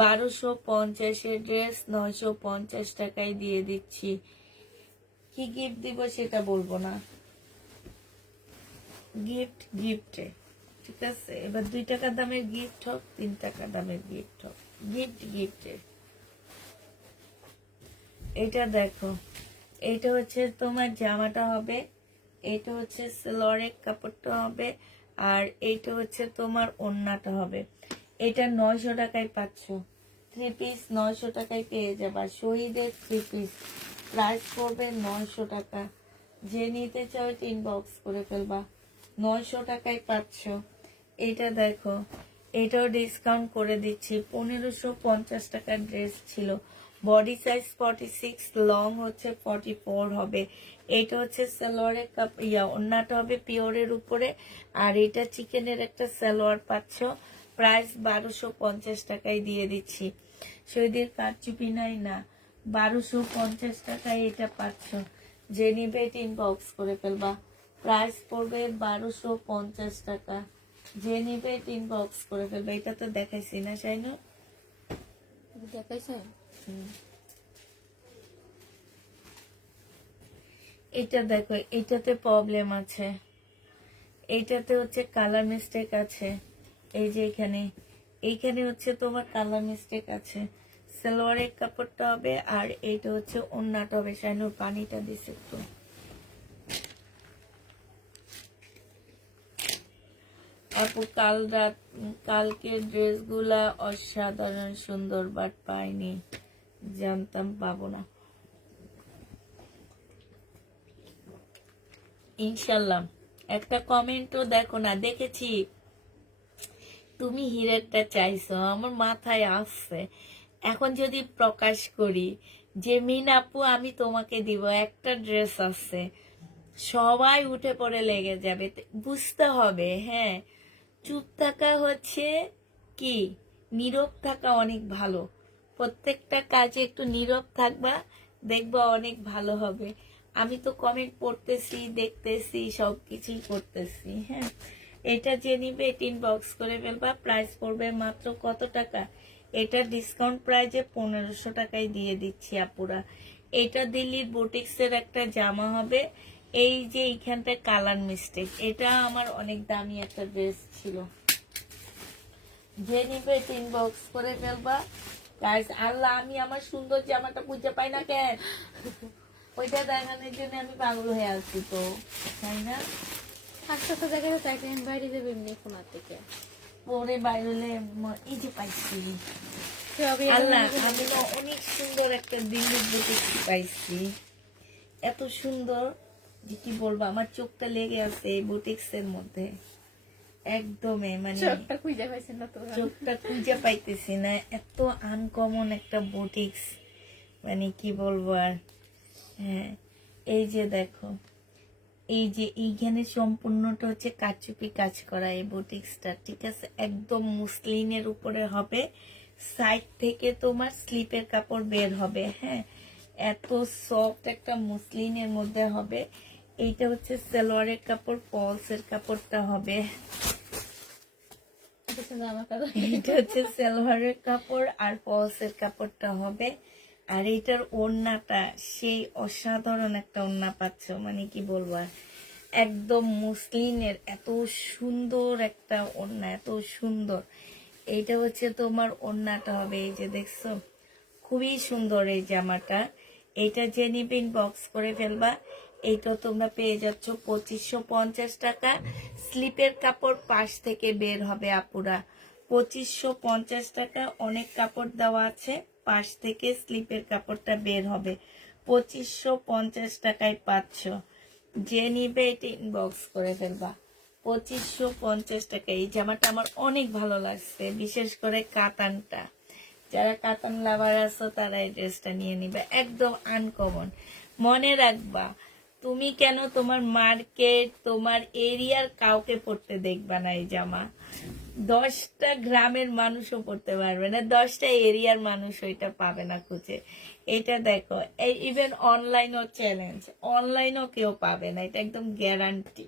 1250-এর ড্রেস 950 টাকায় দিয়ে দিচ্ছি। কি গিফট দিব সেটা বলবো না, গিফট গিফটে, ঠিক আছে? এবার 2 টাকা দামের গিফট হোক, 3 টাকা দামের গিফট হোক, গিফট গিফটে। এটা দেখো, এটা হচ্ছে তোমার জামাটা হবে, এটা হচ্ছে সালোয়ারের কাপড়টা হবে, আর এইটা হচ্ছে তোমার ওড়নাটা হবে। এটা 900 টাকায় পাচ্ছ। 3 পিস 900 টাকায় পেয়ে যাবা। শহীদের 3 পিস প্রাইস পড়বে 900 টাকা। যে নিতে চাও এটা ইনবক্স করে ফেলবা। 900 টাকায় পাচ্ছ। এটা দেখো, এটাও ডিসকাউন্ট করে দিচ্ছি। 1550 টাকার ড্রেস ছিল। বডি সাইজ 46, লং হচ্ছে 44 হবে। এটা হচ্ছে সালোয়ারের ওড়নাটা হবে পিওরের উপরে, আর এটা চিকেনের একটা সালোয়ার পাচ্ছ। প্রাইস 1250 টাকায় দিয়ে দিচ্ছি। শহীদের কারচুপি নাই না, 1250 টাকায় এটা পাচ্ছ। যে নিবে এটা ইনবক্স করে ফেলবা। প্রাইস পড়বে 1250 টাকা। যে নিবে এটা ইনবক্স করে ফেলবা। এটা তো দেখাইছি না শাইনু? দেখাইছে? এটা দেখো, এটাতে প্রবলেম আছে, এইটাতে হচ্ছে কালার মিস্টেক আছে। এই যে এইখানে হচ্ছে তোমার কালার মিস্টেক আছে। সালোয়ারের কাপড়টা হবে, আর এইটা হচ্ছে ওড়নাটা হবে। শাইনুর পানিটা দিছে একটু। আপু কালকের ড্রেসগুলা অসাধারণ সুন্দর, বাট পাইনি, জানতাম পাবো না। ইনশাল্লাহ। একটা কমেন্টও দেখো না, দেখেছি তুমি হিরেরটা চাইছো, আমার মাথায় আসছে। এখন যদি প্রকাশ করি যে মিন আপু আমি তোমাকে দিব, একটা ড্রেস আছে, সবাই উঠে পড়ে লেগে যাবে। বুঝতে হবে, হ্যাঁ, চুপ থাকা হচ্ছে কি, নীরব থাকা অনেক ভালো। প্রত্যেকটা কাজে একটু নীরব থাকবা, দেখবা অনেক ভালো হবে। আমি তো কমেন্ট পড়তেছি, দেখতেছি, সবকিছুই করতেছি। হ্যাঁ, এটা যে নিবে ইনবক্স করে ফেলবা। প্রাইস পড়বে মাত্র কত টাকা? এটা ডিসকাউন্ট প্রাইজে 1500 টাকায় দিয়ে দিচ্ছি আপুরা। এটা দিল্লির বুটিক্সের একটা জামা হবে। এই যে এইখানটা কালার মিস্টেক, এটা আমার অনেক দামি একটা ড্রেস ছিল। যে নিবে ইনবক্স করে ফেলবা। গাইস, আল্লাহ, আমি আমার সুন্দর জামাটা বুঝতে পাই না কেন? ওইটা দেখানোর জন্য আমি পাগল হয়ে আছি তো, তাই না? আজকে তো দেখা যাচ্ছে একটা বাইরে যাবে এমনি ফোনার থেকে পরে বাইরে এই যে পাইছি। সবই আল্লাহ, আমি না অনেক সুন্দর একটা দিল্লির বুটিক পাইছি, এত সুন্দর যে কি বলবো, আমার চোখটা লেগে আছে এই বুটিক্স এর মধ্যে। একদমই মানে চোখটা খুঁজে পাইছেন না তো চোখটা খুঁজে পাইতেছি না, এত আনকমন একটা বুটিক্স, মানে কি বলবো আর। হ্যাঁ, এই যে দেখো, এই যে এইখানে সম্পূর্ণটা হচ্ছে কারচুপি কাজ করা এই বুটিক্সটা, ঠিক আছে, একদম মুসলিনের উপরে হবে, সাইড থেকে তোমার স্লিপের কাপড় বের হবে। হ্যাঁ, এত সফট একটা মুসলিনের মধ্যে হবে। এইটা হচ্ছে সালোয়ারের কাপড়, পলসের কাপড়টা হবে, আমার কথা এটা হচ্ছে সালোয়ারের কাপড় আর পলসের কাপড়টা হবে। আর এইটার ওড়নাটা সেই অসাধারণ একটা ওড়না পাচ্ছ, মানে কি বলবো আর, একদম মুসলিনের এত সুন্দর একটা ওড়না, এত সুন্দর। এইটা হচ্ছে তোমার ওড়নাটা হবে, এই যে দেখছো, খুবই সুন্দর এই জামাটা। এইটা যে নিবে বক্স করে ফেলবা। এইটা তোমরা পেয়ে যাচ্ছ 2550 টাকা। স্লিপের কাপড় পাশ থেকে বের হবে আপুরা, 2550 টাকা। অনেক কাপড় দেওয়া আছে, পাশ থেকে স্লিপের কাপড়টা বের হবে, 2550 টাকায় পাচ্ছ। যে নিবে এটা ইনবক্স করে ফেলবা, 2550 টাকা। এই জামাটা আমার অনেক ভালো লাগছে, বিশেষ করে কাতানটা। যারা কাতান লাভার আছো তারা এই ড্রেসটা নিয়ে নিবে, একদম আনকমন। মনে রাখবা, তুমি কেন তোমার মার্কেট, তোমার এরিয়ার কাউকে পড়তে দেখবা না এই জামা, 10টা গ্রামের মানুষও পড়তে পারবে না, 10টা এরিয়ার মানুষ ওইটা পাবে না খুঁজে। এটা দেখো, এই ইভেন অনলাইনও চ্যালেঞ্জ, অনলাইনও কেউ পাবে না, এটা একদম গ্যারান্টি।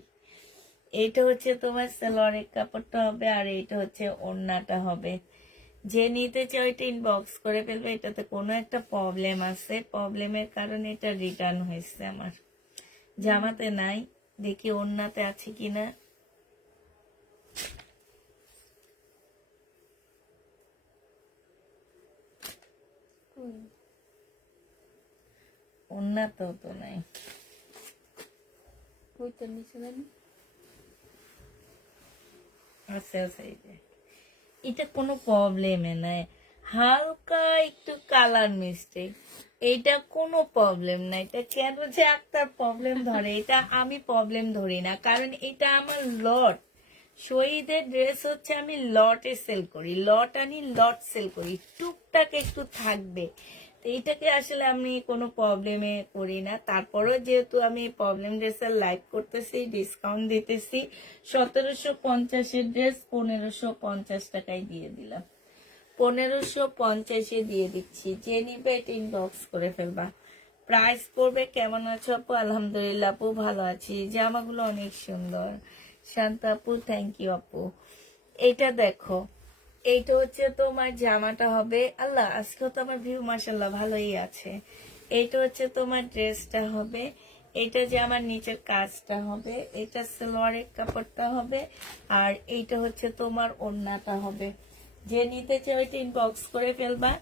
এইটা হচ্ছে তোমার সালোয়ারের কাপড়টা হবে, আর এইটা হচ্ছে ওড়নাটা হবে। যে নিতে চাও এটা ইনবক্স করে ফেলবে। এটাতে কোনো একটা প্রবলেম আছে, প্রবলেমের কারণে এটা রিটার্ন হয়েছে আমার, জামাতে নাই, দেখি ওড়নাতে আছে কিনা। ওড়নাতেও তো নাই, ওই তো নিচে জানি আছে আছে, এই যে এটা কোনো প্রবলেমে নাই, হালকা একটু কালার মিস্টেক, এটা কোনো প্রবলেম না। এটা কেন যে একটা প্রবলেম ধরে, এটা আমি প্রবলেম ধরি না, কারণ এটা আমার লট। শহীদের ড্রেস হচ্ছে আমি লটে সেল করি, লট আনি লট সেল করি, টুকটাক একটু থাকবে, তো এইটাকে আসলে আমি কোনো প্রবলেমে করি না। তারপরেও যেহেতু আমি প্রবলেম ড্রেসের লাইভ করতেছি, ডিসকাউন্ট দিতেছি, 1750-এর ড্রেস 1550 টাকায় দিয়ে দিলাম, 1550-এ দিয়ে দিচ্ছি। যে নিবে এটা ইনবক্স করে ফেলবা। প্রাইস পড়বে, কেমন আছো আপু? আলহামদুলিল্লাহ আপু, ভালো আছি, জামাগুলো অনেক সুন্দর। শান্ত আপু, থ্যাংক ইউ আপু। এটা দেখো, এইটা হচ্ছে তোমার জামাটা হবে, আল্লাহ আজকেও তো আমার ভিউ মাশাল্লাহ ভালোই আছে। এইটা হচ্ছে তোমার ড্রেসটা হবে, এটা যে আমার নিচের কাজটা হবে, এটা সালোয়ারের কাপড়টা হবে, আর এইটা হচ্ছে তোমার ওড়নাটা হবে। যে নিতে চাও এটা ইনবক্স করে ফেলবা।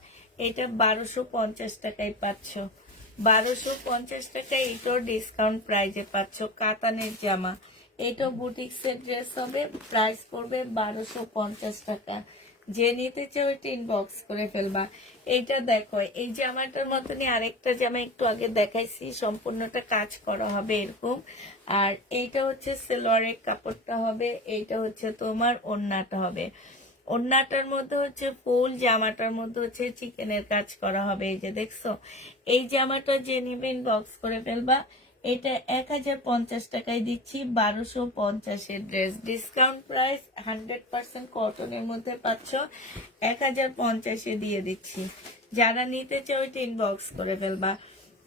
এটা 1250 টাকায় পাচ্ছ, 1250 টাকায় এটাও ডিসকাউন্ট প্রাইজে পাচ্ছ। কাতানের জামা, এটাও বুটিক্সের ড্রেস হবে, প্রাইস পড়বে 1250 টাকা। যে নিতে চাও এটা ইনবক্স করে ফেলবা। এইটা দেখো, এই জামাটার মতনই আরেকটা জামা একটু আগে দেখাইছি, সম্পূর্ণটা কাজ করা হবে এরকম। আর এইটা হচ্ছে সালোয়ারের কাপড়টা হবে, এইটা হচ্ছে তোমার ওড়নাটা হবে। ওড়নাটার মধ্যে হচ্ছে ফুল, জামাটার মধ্যে হচ্ছে চিকেনের কাজ করা হবে, এই যে দেখছো। এই জামাটা যে নিবে ইনবক্স করে ফেলবা। এটা 1050 টাকায় দিচ্ছি, 1250-এর ড্রেস, ডিসকাউন্ট প্রাইস, 100% কটনের মধ্যে পাচ্ছ, 1050-এ দিয়ে দিচ্ছি। যারা নিতে চাও এটা ইনবক্স করে ফেলবা।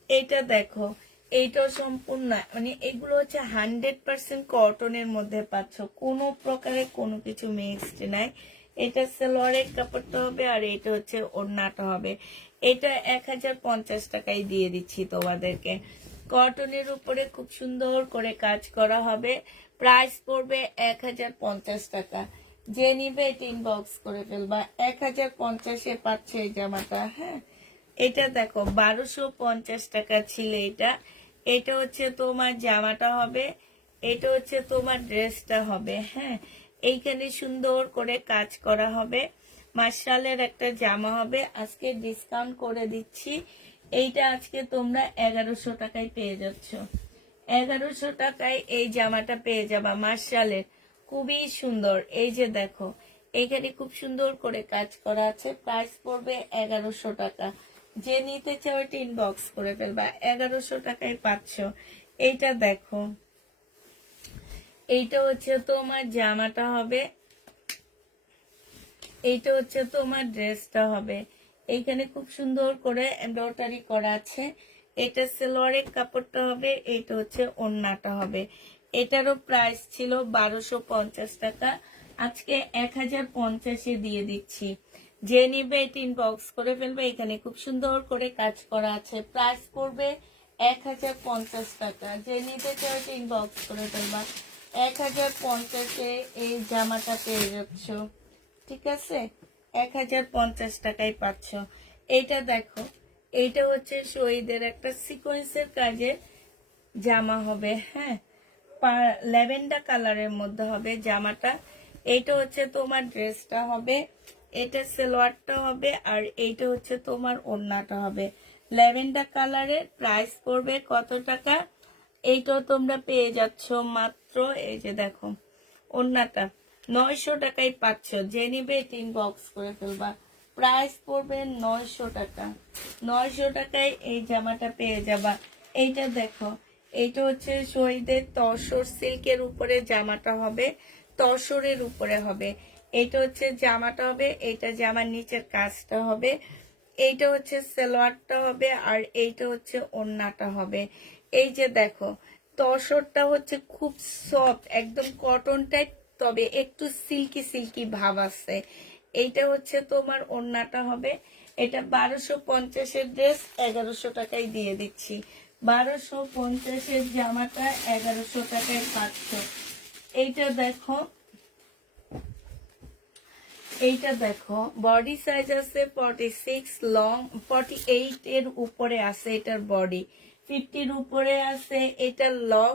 এইটা দেখো, এইটাও সম্পূর্ণ, মানে এগুলো হচ্ছে 100% কটনের মধ্যে পাচ্ছ, কোনো প্রকারে কোনো কিছু মিক্সড নাই। এটা সালোয়ারের কাপড়টা হবে, আর এটা হচ্ছে ওড়নাটা হবে। এটা 1050 টাকায় দিয়ে দিচ্ছি তোমাদেরকে। কটনের উপরে খুব সুন্দর করে কাজ করা হবে, প্রাইস পড়বে 1050 টাকা। যে নিবে এটা ইনবক্স করে ফেলবা, 1050-এ পাচ্ছে এই জামাটা। হ্যাঁ, এটা দেখো 1250 টাকা ছিল এটা। এটা হচ্ছে তোমার জামাটা হবে, এটা হচ্ছে তোমার ড্রেসটা হবে। হ্যাঁ, এইখানে সুন্দর করে কাজ করা হবে, মার্শালের একটা জামা হবে। আজকে ডিসকাউন্ট করে দিচ্ছি, এইটা আজকে তোমরা 1100 টাকায় পেয়ে যাচ্ছ, 1100 টাকায় এই জামাটা পেয়ে যাবা মার্শালের। খুবই সুন্দর। এই যে দেখো, এইখানে খুব সুন্দর করে কাজ করা আছে। প্রাইস পড়বে 1100 টাকা। যে নিতে চাও এটা ইনবক্স করে ফেলবা, 1100 টাকায় পাচ্ছ। এইটা দেখো, এইটা হচ্ছে তোমার জামাটা হবে, এইটা হচ্ছে তোমার ড্রেসটা হবে। এইখানে খুব সুন্দর করে এমব্রয়ডারি করা আছে। এটা সালোয়ারের কাপড়টা হবে, এইটা হচ্ছে ওড়নাটা হবে। এটারও প্রাইস ছিল 1250 টাকা, আজকে 1050-এ দিয়ে দিচ্ছি। যে নিবে এটা ইনবক্স করে ফেলবে। এখানে খুব সুন্দর করে কাজ করা আছে। প্রাইস পড়বে 1050 টাকা। যে নিতে চাও এটা ইনবক্স করে ফেলবা। 1050-এ এই জামাটা পেয়ে যাচ্ছ। ঠিক আছে, 1050 টাকায় পাচ্ছ। এইটা দেখো, এইটা হচ্ছে শহীদের একটা সিকোয়েন্সের কাজের জামা হবে। হ্যাঁ, ল্যাভেন্ডার কালারের মধ্যে হবে জামাটা। এইটা হচ্ছে তোমার ড্রেসটা হবে, এটা সালোয়ারটা হবে, আর এইটা হচ্ছে তোমার ওড়নাটা হবে ল্যাভেন্ডার কালারের। প্রাইস পড়বে কত টাকা? এইটাও তোমরা পেয়ে যাচ্ছ মাত্র, এই যে দেখো ওড়নাটা 900 টাকায় পাচ্ছ। যে নিবে ইনবক্স করে ফেলবা। প্রাইস পড়বে 900 টাকা। 900 টাকায় এই জামাটা পেয়ে যাবা। এইটা দেখো, এইটা হচ্ছে শহীদের তসর সিল্কের উপরে জামাটা হবে, তসরের উপরে হবে। এটা হচ্ছে জামাটা হবে, এইটা জামার নিচের কাজটা হবে, এইটা হচ্ছে সালোয়ারটা হবে, আর এইটা হচ্ছে ওড়নাটা হবে। এই যে দেখো, তসরটা হচ্ছে খুব সফট, একদম কটন টাইপ, তবে একটু সিল্কি সিল্কি ভাব আছে। এইটা হচ্ছে তোমার ওড়নাটা হবে। এটা 1250-এর ড্রেস 1100 টাকায় দিয়ে দিচ্ছি। 1250-এর জামাটা 1100 টাকায় পাচ্ছ। এইটা দেখো, এইটা দেখো বডি সাইজ আছে 46, লং 48 এর উপরে আছে। এটার বডি 50-র উপরে আছে। এটা লং।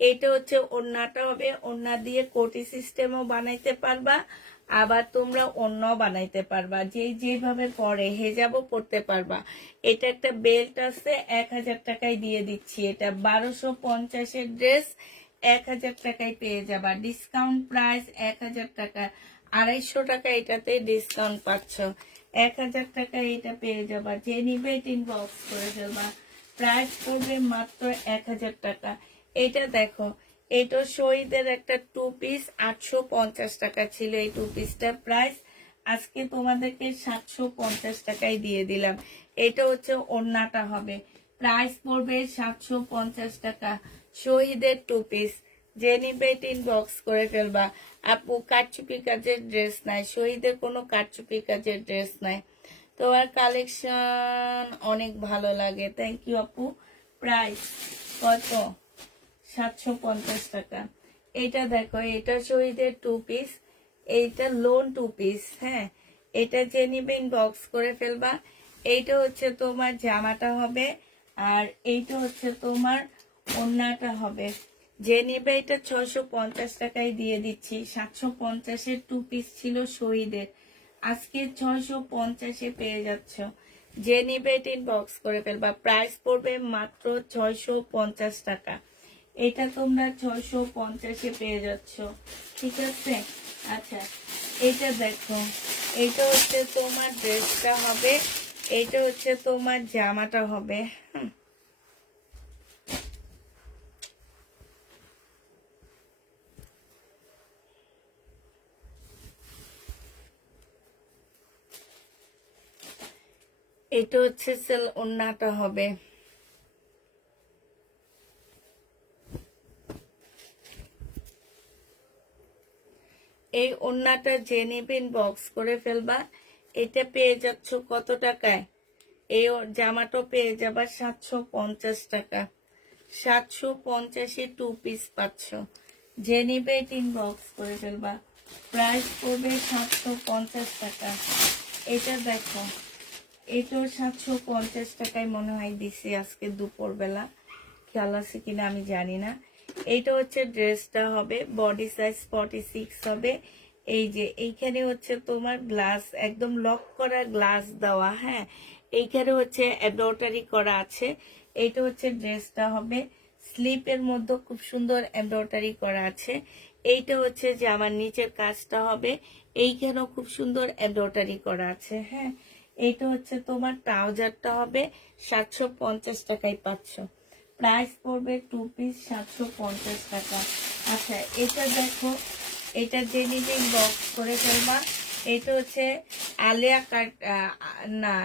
এটা হচ্ছে ওড়নাটা হবে, ওড়না দিয়ে কোটি সিস্টেমও বানাইতে পারবা, আবার তোমরা ওড়নাও বানাইতে পারবা, যে যেভাবে পরে হেজাবও পড়তে পারবা। এটা একটা বেল্ট আছে, 1000 টাকায় দিয়ে দিচ্ছি। এটা 1250-এর ড্রেস 1000 টাকায় পেয়ে যাবা। ডিসকাউন্ট প্রাইস 1000 টাকা, 250 টাকা এটাতে ডিসকাউন্ট পাচ্ছ। 1000 টাকা এটা পেয়ে যাবা। যে নিবে ইনবক্স করে ফেলবা। প্রাইস পড়বে মাত্র 1000 টাকা। এটা দেখো, এটা শহীদের একটা 2 পিস 850 টাকা ছিল। এই 2 পিসটার প্রাইস আজকে তোমাদেরকে 750 টাকায় দিয়ে দিলাম। এটা হচ্ছে ওড়নাটা হবে, প্রাইস পড়বে 750 টাকা। শহীদের 2 পিস। যে নিবে ইনবক্স করে ফেলবা। আপু কারচুপি কাজের ড্রেস নাই, শহীদের কোনো কারচুপি কাজের ড্রেস নাই। তোমার কালেকশন অনেক ভালো লাগে, থ্যাংক ইউ আপু। প্রাইস কত? 750 টাকা। এটা দেখো, এটা শহীদের 2 পিস, এইটা লোন 2 পিস। হ্যাঁ, এটা যে নিবে ইনবক্স করে ফেলবা। এইটা হচ্ছে তোমার জামাটা হবে, আর এইটা হচ্ছে তোমার ওড়নাটা হবে। যে নিবে এটা 650 টাকায় দিয়ে দিচ্ছি। 750-এর 2 পিস ছিল শহীদের, আজকে 650-এ পেয়ে যাচ্ছ। যে নিবে এটা ইনবক্স করে ফেলবা। প্রাইস পড়বে মাত্র 650 টাকা। এটা তোমরা 650-এ পেয়ে যাচ্ছ। ঠিক আছে, আচ্ছা এটা দেখো, এটা হচ্ছে তোমার ড্রেসটা হবে, এইটা হচ্ছে তোমার জামাটা হবে। এটা হচ্ছে ওড়নাটা হবে। এই ওড়নাটা যে নেবেন বক্স করে ফেলবা। এটা পেয়ে যাচ্ছ কত টাকায়? এই জামাটা পেয়ে যাবা 750 টাকা। 750-এ 2 পিস পাচ্ছ। যে নিবে বক্স করে ফেলবা। প্রাইস পড়বে 750 টাকা। এটা দেখো, এটাও 750 টাকায় মনে হয় দিছি আজকে দুপুর বেলা, খেয়াল আছে কিনা আমি জানি না। এইটা হচ্ছে ড্রেসটা হবে, বডি সাইজ 46 হবে। এই যে এইখানে হচ্ছে তোমার গ্লাস, একদম লক করা গ্লাস দেওয়া। হ্যাঁ, এইখানে হচ্ছে এমব্রয়ডারি করা আছে। এইটা হচ্ছে ড্রেসটা হবে, স্লিপের মধ্যে খুব সুন্দর এমব্রয়ডারি করা আছে। এইটা হচ্ছে যে আমার নিচের কাজটা হবে, এইখানেও খুব সুন্দর এমব্রয়ডারি করা আছে। হ্যাঁ, এইটা হচ্ছে তোমার ট্রাউজারটা হবে 750 টাকায় পাচ্ছ। প্রাইস পড়বে 2 পিস 750 টাকা। আচ্ছা, এটা দেখো, এটা যে নিবে বক্স করে ফেলবা। এটা হচ্ছে আলিয়া কাট, না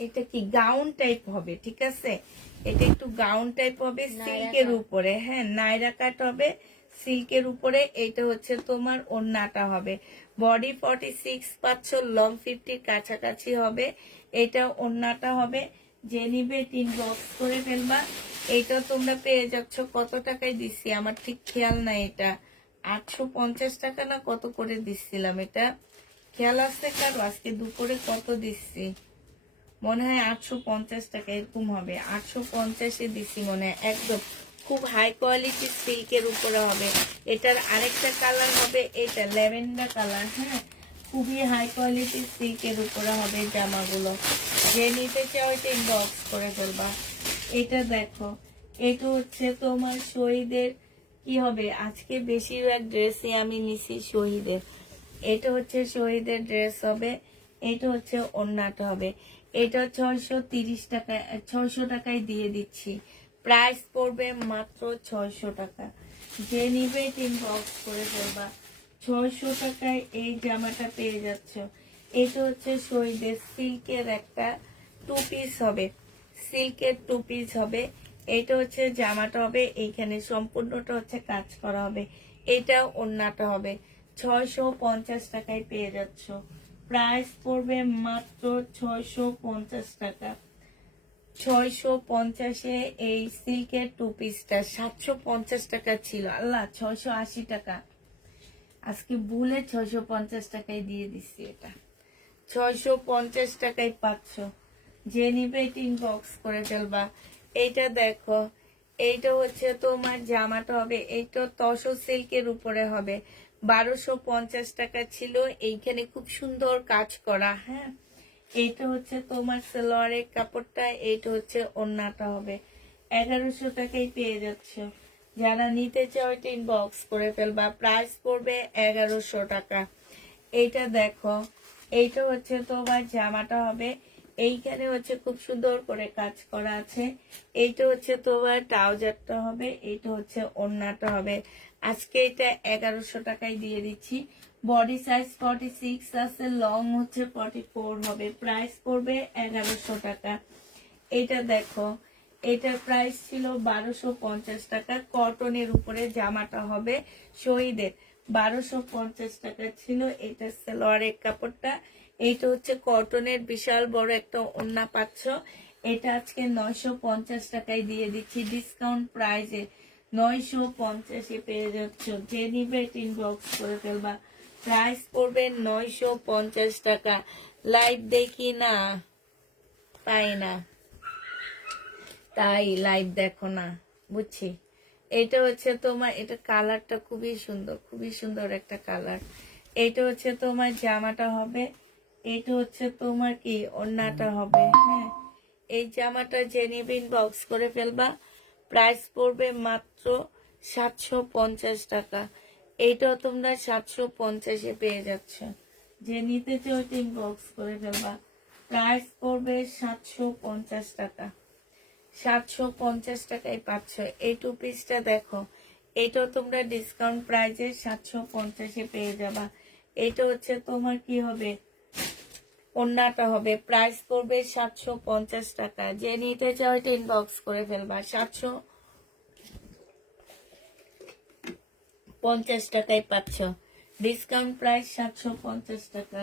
এটা কি গাউন টাইপ হবে, ঠিক আছে? এটা একটু গাউন টাইপ হবে সিল্কের উপরে। হ্যাঁ, নাইরা কাট হবে সিল্কের উপরে। এটা হচ্ছে তোমার ওড়নাটা হবে। বডি 46 পাচ্ছ, লং 50 কাছাকাছি হবে। এটা ওড়নাটা হবে। যে নিবে 3 বক্স করে ফেলবা। এটা তোমরা পেয়ে যাচ্ছ কত টাকায় দিচ্ছি আমার ঠিক খেয়াল নাই, এটা 850 টাকা না কত করে দিচ্ছিলাম, এটা খেয়াল আছে কারো? আজকে দুপুরে কত দিচ্ছি মনে হয় 850 টাকা এরকম হবে, 850-এ দিছি মনে হয়। একদম খুব হাই কোয়ালিটি সিল্কের উপরে হবে। এটার আরেকটা কালার হবে, এটা ল্যাভেন্ডার কালার। হ্যাঁ, খুবই হাই কোয়ালিটি সিল্কের উপরে হবে জামাগুলো। যে নিতে চাও এটা ইনবক্স করে ফেলবা। এটা দেখো, এটা হচ্ছে তোমার শহীদের কি হবে, আজকে বেশিরভাগ ড্রেসই আমি নিছি শহীদের। এটা হচ্ছে শহীদের ড্রেস হবে। এটা হচ্ছে ওড়নাটা হবে। এটা 630 টাকা, 600 টাকায় দিয়ে দিচ্ছি। প্রাইস পড়বে মাত্র 600 টাকা। যে নিবে 3 বক্স করে ফেলবা। 600 টাকায় এই জামাটা পেয়ে যাচ্ছ। এটা হচ্ছে শহীদের সিল্কের একটা 2 পিস হবে, সিল্কের 2 পিস হবে। এটা হচ্ছে জামাটা হবে, এইখানে সম্পূর্ণটা হচ্ছে কাজ করা হবে। এটা ওড়নাটা হবে। 650 টাকায় পেয়ে যাচ্ছ। প্রাইস পড়বে মাত্র 650 টাকা। 650-এ এই সিল্কের 2 পিসটা 750 টাকা ছিল, আল্লাহ 680 টাকা। আজকে ভুলে 650 টাকায় দিয়ে দিচ্ছি। এটা 650 টাকায় পাচ্ছ। যে নিবে 3 বক্স করে ফেলবা। এইটা দেখো, এইটা হচ্ছে তোমার জামাটা হবে, এইটা তসর সিল্কের উপরে হবে। 1250 টাকা ছিল। এইখানে খুব সুন্দর কাজ করা। হ্যাঁ, এইটা হচ্ছে তোমার সালোয়ারের কাপড়টা, এইটা হচ্ছে ওড়নাটা হবে। 1100 টাকায় পেয়ে যাচ্ছ। যারা নিতে চাও এটা ইনবক্স করে ফেলবা। প্রাইস পড়বে 1100 টাকা। এইটা দেখো, এইটা হচ্ছে তোমার জামাটা হবে। এইখানে হচ্ছে খুব সুন্দর করে কাজ করা আছে। এইটা হচ্ছে তোমার ট্রাউজারটা হবে। এইটা হচ্ছে ওড়নাটা হবে। আজকে এটা 1100 টাকায় দিয়ে দিচ্ছি। বডি সাইজ 46 আছে, লং হচ্ছে 44 হবে। প্রাইস পড়বে 1100 টাকা। এটা দেখো, এটার প্রাইস ছিল 1250 টাকা। কটনের উপরে জামাটা হবে শহীদের, 1250 টাকা ছিল। এটা সালোয়ারের কাপড়টা। এইটা হচ্ছে কটনের বিশাল বড় একটা ওড়না পাচ্ছ। এটা আজকে 950 টাকায় দিয়ে দিচ্ছি ডিসকাউন্ট প্রাইসে। 950-এ পেয়ে যাচ্ছ। যে নিবে 3 বক্স করে ফেলবা। প্রাইস পড়বে 950 টাকা। লাইভ দেখি না, পাই না, তাই লাইভ দেখো না, বুঝছি। এটা হচ্ছে তোমার, এটা কালারটা খুবই সুন্দর, খুবই সুন্দর একটা কালার। এটা হচ্ছে তোমার জামাটা হবে। এটা হচ্ছে তোমার কি ওড়নাটা হবে। হ্যাঁ, এই জামাটা যে নিবিন বক্স করে ফেলবা। প্রাইস পড়বে মাত্র 750 টাকা। এইটাও তোমরা 750-এ পেয়ে যাচ্ছ। যে নিতে চাও 3 বক্স করে ফেলবা। প্রাইস পড়বে 750 টাকা। 750 টাকায় পাচ্ছ। এই 2 পিসটা দেখো, এটাও তোমরা ডিসকাউন্ট প্রাইসে 750-এ পেয়ে যাবা। এটা হচ্ছে তোমার কি হবে, ওড়নাটা হবে। প্রাইস পড়বে 750 টাকা। যে নিতে চাও এটা ইনবক্স করে ফেলবা। 750 টাকায় পাচ্ছ। ডিসকাউন্ট প্রাইস 750 টাকা।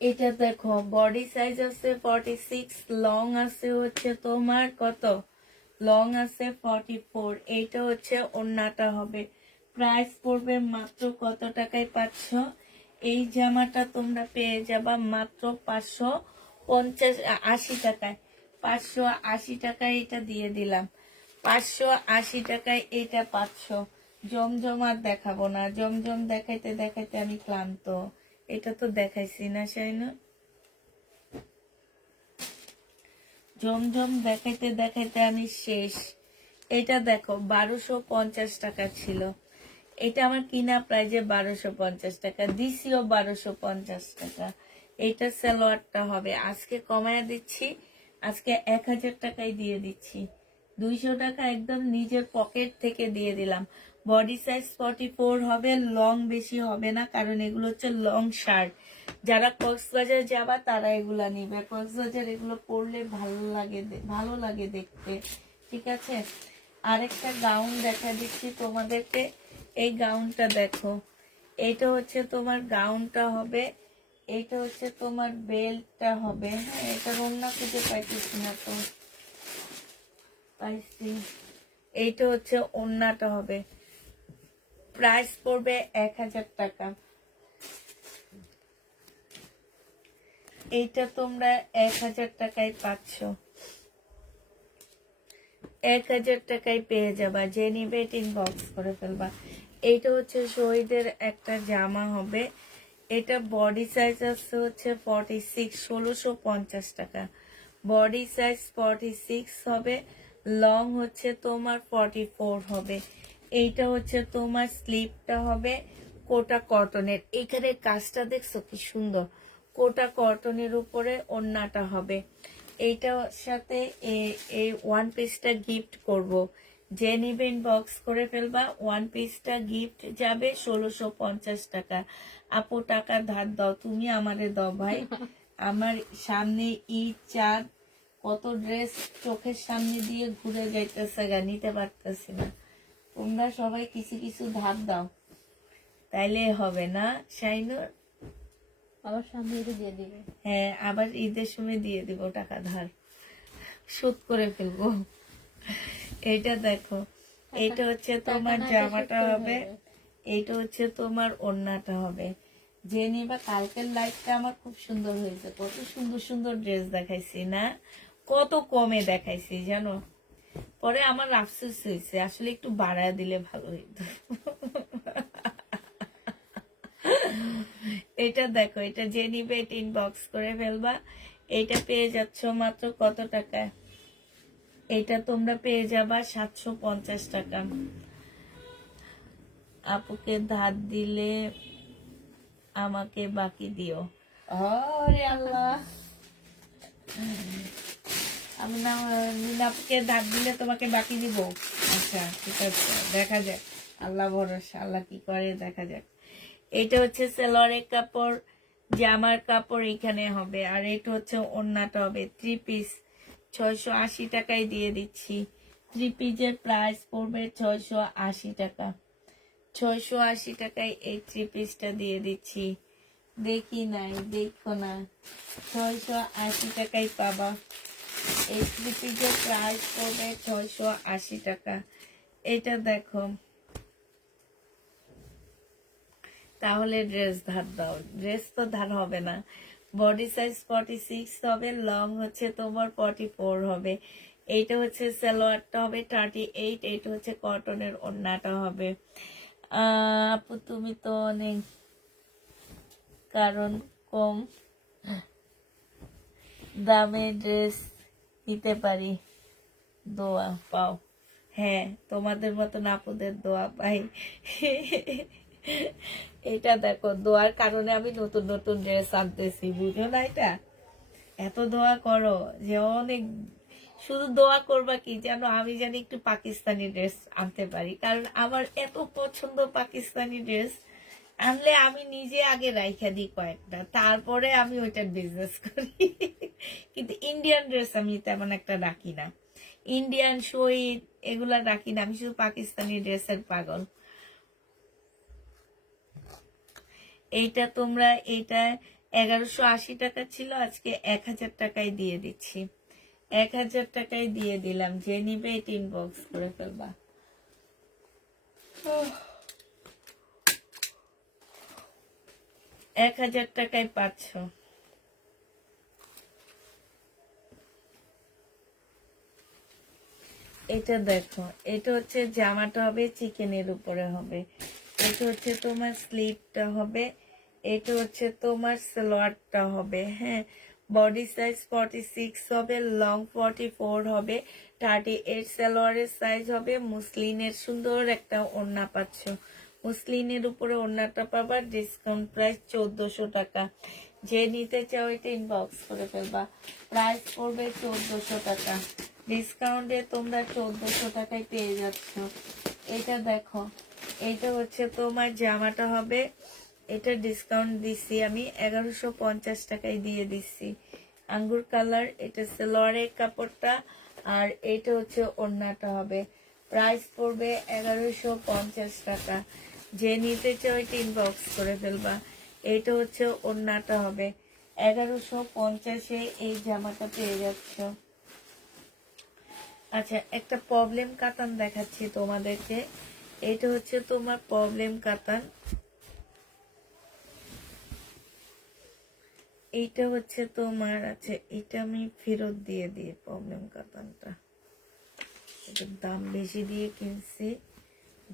এটা দেখো, বডি সাইজ আছে 46, লং আছে হচ্ছে তোমার কত, লং আছে 44। এইটা হচ্ছে ওড়নাটা হবে। প্রাইস পড়বে মাত্র কত টাকায় পাচ্ছ। এই জামাটা তোমরা পেয়ে যাবা মাত্র 580 টাকায়। 580 টাকায় এটা দিয়ে দিলাম। 580 টাকায় এটা পাচ্ছ। জমজম আর দেখাবো না, জমজম দেখাইতে দেখাইতে আমি ক্লান্ত। এটা তো দেখাইছি না শাইনা, জমজম দেখাইতে দেখাইতে আমি শেষ। এটা দেখো 1250 টাকা ছিল। এটা আমার কিনা প্রাইজে 1250 টাকা, দিছিও 1250 টাকা। এইটা সালোয়ারটা হবে, আজকে কমায়া দিচ্ছি, আজকে 1000 টাকায় দিয়ে দিচ্ছি, 200 টাকা একদম নিজের পকেট থেকে দিয়ে দিলাম। বডি সাইজ 44 হবে, লং বেশি হবে না, কারণ এগুলো হচ্ছে লং শার্ট। যারা কক্সবাজার যাবা তারা এগুলা নিবে, কক্সবাজার এগুলো পরলে ভালো লাগে দেখতে, ঠিক আছে। আরেকটা গাউন দেখা দিচ্ছি তোমাদেরকে, এই গাউনটা দেখো, এইটা হচ্ছে তোমার গাউনটা হবে, এইটা হচ্ছে তোমার বেল্টটা হবে। হ্যাঁ, এটা ওড়না খুঁজে পাইতেছি না তো, পাইছি, এইটা হচ্ছে ওড়নাটা হবে। প্রাইস পড়বে 1000 টাকা। এইটা তোমরা 1000 টাকায় পাচ্ছ, 1000 টাকায় পেয়ে যাবা, যে নিবে ইনবক্স করে ফেলবা। এইটা হচ্ছে শহীদের একটা জামা হবে, এটা বডি সাইজ আছে হচ্ছে 46, 1650 টাকা। বডি সাইজ 46 হবে, লং হচ্ছে তোমার 44 হবে। এইটা হচ্ছে তোমার স্লিপটা হবে কোটা কটনের, এখানে কাজটা দেখছো কি সুন্দর, কোটা কটনের উপরে ওড়নাটা হবে। এইটার সাথে এই ওয়ান পিসটা গিফট করব, যে নিবে ইনবক্স করে ফেলবা, ওয়ান পিসটা গিফট যাবে 1650 টাকা। আপু টাকা ধার দাও, তুমি আমারে দাও ভাই, আমার সামনে ঈদ চাঁদ, কত ড্রেস চোখের সামনে দিয়ে ঘুরে যাইতেছে গা, নিতে পারতেছি না। তোমরা সবাই কিছু কিছু ধার দাও, তাইলে হবে না শাইনুর? আবার সামনে এটা দিয়ে দিবে। হ্যাঁ, আবার ঈদের সময় দিয়ে দিব টাকা ধার, শোধ করে ফেলবো। এইটা দেখো, এইটা হচ্ছে তোমার জামাটা হবে, এইটা হচ্ছে তোমার ওড়নাটা হবে। যে নিবা, কালকের লাইফটা আমার খুব সুন্দর হয়েছে, কত সুন্দর সুন্দর ড্রেস দেখাইছি না, কত কমে দেখাইছি জানো। পরে আমার আফসোস হয়েছে, আসলে একটু বাড়ায় দিলে ভালো হইতো। এটা দেখো, এটা যে নিবে এটা ইনবক্স করে ফেলবা। এটা পেয়ে যাচ্ছ মাত্র কত টাকায়, এটা তোমরা পেয়ে যাবা 750 টাকা। আপুকে ধার দিলে আমাকে বাকি দিও। আরে আল্লাহ, আমি না, আপুকে ধার দিলে তোমাকে বাকি দিব। আচ্ছা ঠিক আছে, দেখা যাক, আল্লাহ ভরসা, আল্লাহ কি করে দেখা যাক। এটা হচ্ছে সেলরের কাপড়, জামার কাপড় এখানে হবে, আর এটা হচ্ছে ওড়নাটা হবে। 3 পিস 680 টাকায় দিয়ে দিচ্ছি। 3 পিসের প্রাইস পড়বে 680 টাকা। 680 টাকায় এই 3 পিসটা দিয়ে দিচ্ছি। দেখি নাই, দেখো না, 680 টাকায় পাবা। এই 3 পিসের প্রাইস পড়বে 680 টাকা। এটা দেখো, তাহলে ড্রেস ধার দাও, ড্রেস তো ধার হবে না। বডি সাইজ 46 হবে, লং হচ্ছে তোমার 44 হবে। এইটা হচ্ছে সালোয়ারটা হবে 38, এইটা হচ্ছে কটনের ওড়নাটা হবে। আপু তুমি তো অনেক, কারণ কম দামে ড্রেস নিতে পারি, দোয়া পাও। হ্যাঁ, তোমাদের মতন আপুদের দোয়া পাই। এটা দেখো, দোয়ার কারণে আমি নতুন নতুন ড্রেস আনতেছি, বুঝো না? এটা এত দোয়া করো যে অনেক, শুধু দোয়া করবা কি জানো, আমি জানি একটু পাকিস্তানি ড্রেস আনতে পারি, কারণ আমার এত পছন্দ পাকিস্তানি ড্রেস। আনলে আমি নিজে আগে রাইখা দিই কয়েকটা, তারপরে আমি ওইটার বিজনেস করি। কিন্তু ইন্ডিয়ান ড্রেস আমি তেমন একটা রাখি না, ইন্ডিয়ান শহীদ এগুলা রাখি না, আমি শুধু পাকিস্তানি ড্রেসের পাগল। এইটা তোমরা, এইটা 1180 টাকা ছিল, আজকে 1000 টাকায় দিয়ে দিচ্ছি, 1000 টাকায় দিয়ে দিলাম। যে নিবে এটা ইনবক্স করে ফেলবা। 1000 টাকায় পাচ্ছ। এটা দেখো, এটা হচ্ছে জামাটা হবে চিকেনের উপরে হবে, এটা হচ্ছে তোমার স্লিপটা হবে, এটা হচ্ছে তোমার সালোয়ারটা হবে। হ্যাঁ, বডি সাইজ 46 হবে, লং 44 হবে, 38 সালোয়ারের সাইজ হবে। মুসলিনের সুন্দর একটা ওড়না পাচ্ছ, মুসলিনের উপরে ওড়নাটা পাবা, ডিসকাউন্ট প্রাইস 1400 টাকা। যে নিতে চাও এটা ইনবক্স করে ফেলবা, প্রাইস পড়বে 1400 টাকা। ডিসকাউন্টে তোমরা 1400 টাকায় পেয়ে যাচ্ছ। এটা দেখো, এটা হচ্ছে তোমার জামাটা হবে, এটা ডিসকাউন্ট দিচ্ছি আমি 1150 টাকায় দিয়ে দিচ্ছি। আঙ্গুর কালার, এটা সালোয়ারের কাপড়টা, আর এটা হচ্ছে ওড়নাটা হবে। প্রাইস পড়বে 1150 টাকা। যে নিতে চাও এটা ইনবক্স করে ফেলবা। এইটা হচ্ছে ওড়নাটা হবে, 1150-এ এই জামাটা পেয়ে যাচ্ছ। আচ্ছা, একটা প্রবলেম কাতান দেখাচ্ছি তোমাদেরকে। এটা হচ্ছে তোমার প্রবলেম কাতান, এইটা হচ্ছে তোমার, আচ্ছা এটা আমি ফেরত দিয়ে দিই প্রবলেম কাতানটা, এটার দাম বেশি দিয়ে কিনছি,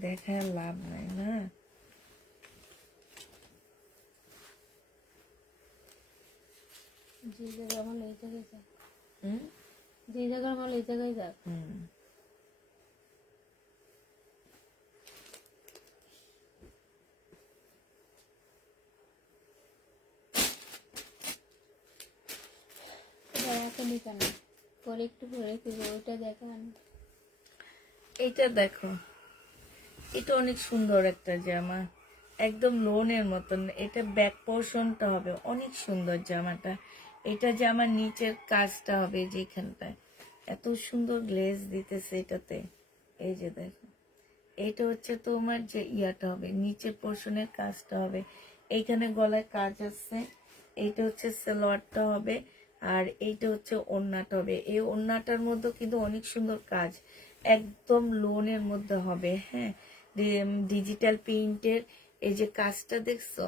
দেখার লাভ নাই না। যে জায়গায় মাল এই জায়গায় যাক, হুম যে জায়গার মাল এই জায়গায় যাক। হুম এটা এখনই কেন, পরে একটু পরে করবো, ওইটা দেখান। এইটা দেখো, এটা অনেক সুন্দর একটা জামা, একদম লোনের মতন। এটা ব্যাক পোর্শনটা হবে অনেক সুন্দর জামাটা। এটা জামার নিচের কাজটা হবে যেখানটায়, এত সুন্দর গ্লেজ দিতেছে এটাতে। এই যে দেখো, এইটা হচ্ছে তোমার যে ইয়াটা হবে, নিচের পোর্শনের কাজটা হবে, এইখানে গলায় কাজ আছে। এইটা হচ্ছে সালোয়ারটা হবে, আর এইটা হচ্ছে ওড়নাটা হবে। এই ওড়নাটার মধ্যে কিন্তু অনেক সুন্দর কাজ, একদম লোনের মধ্যে হবে। হ্যাঁ, ডিজিটাল প্রিন্টের এই যে কাজটা দেখছো,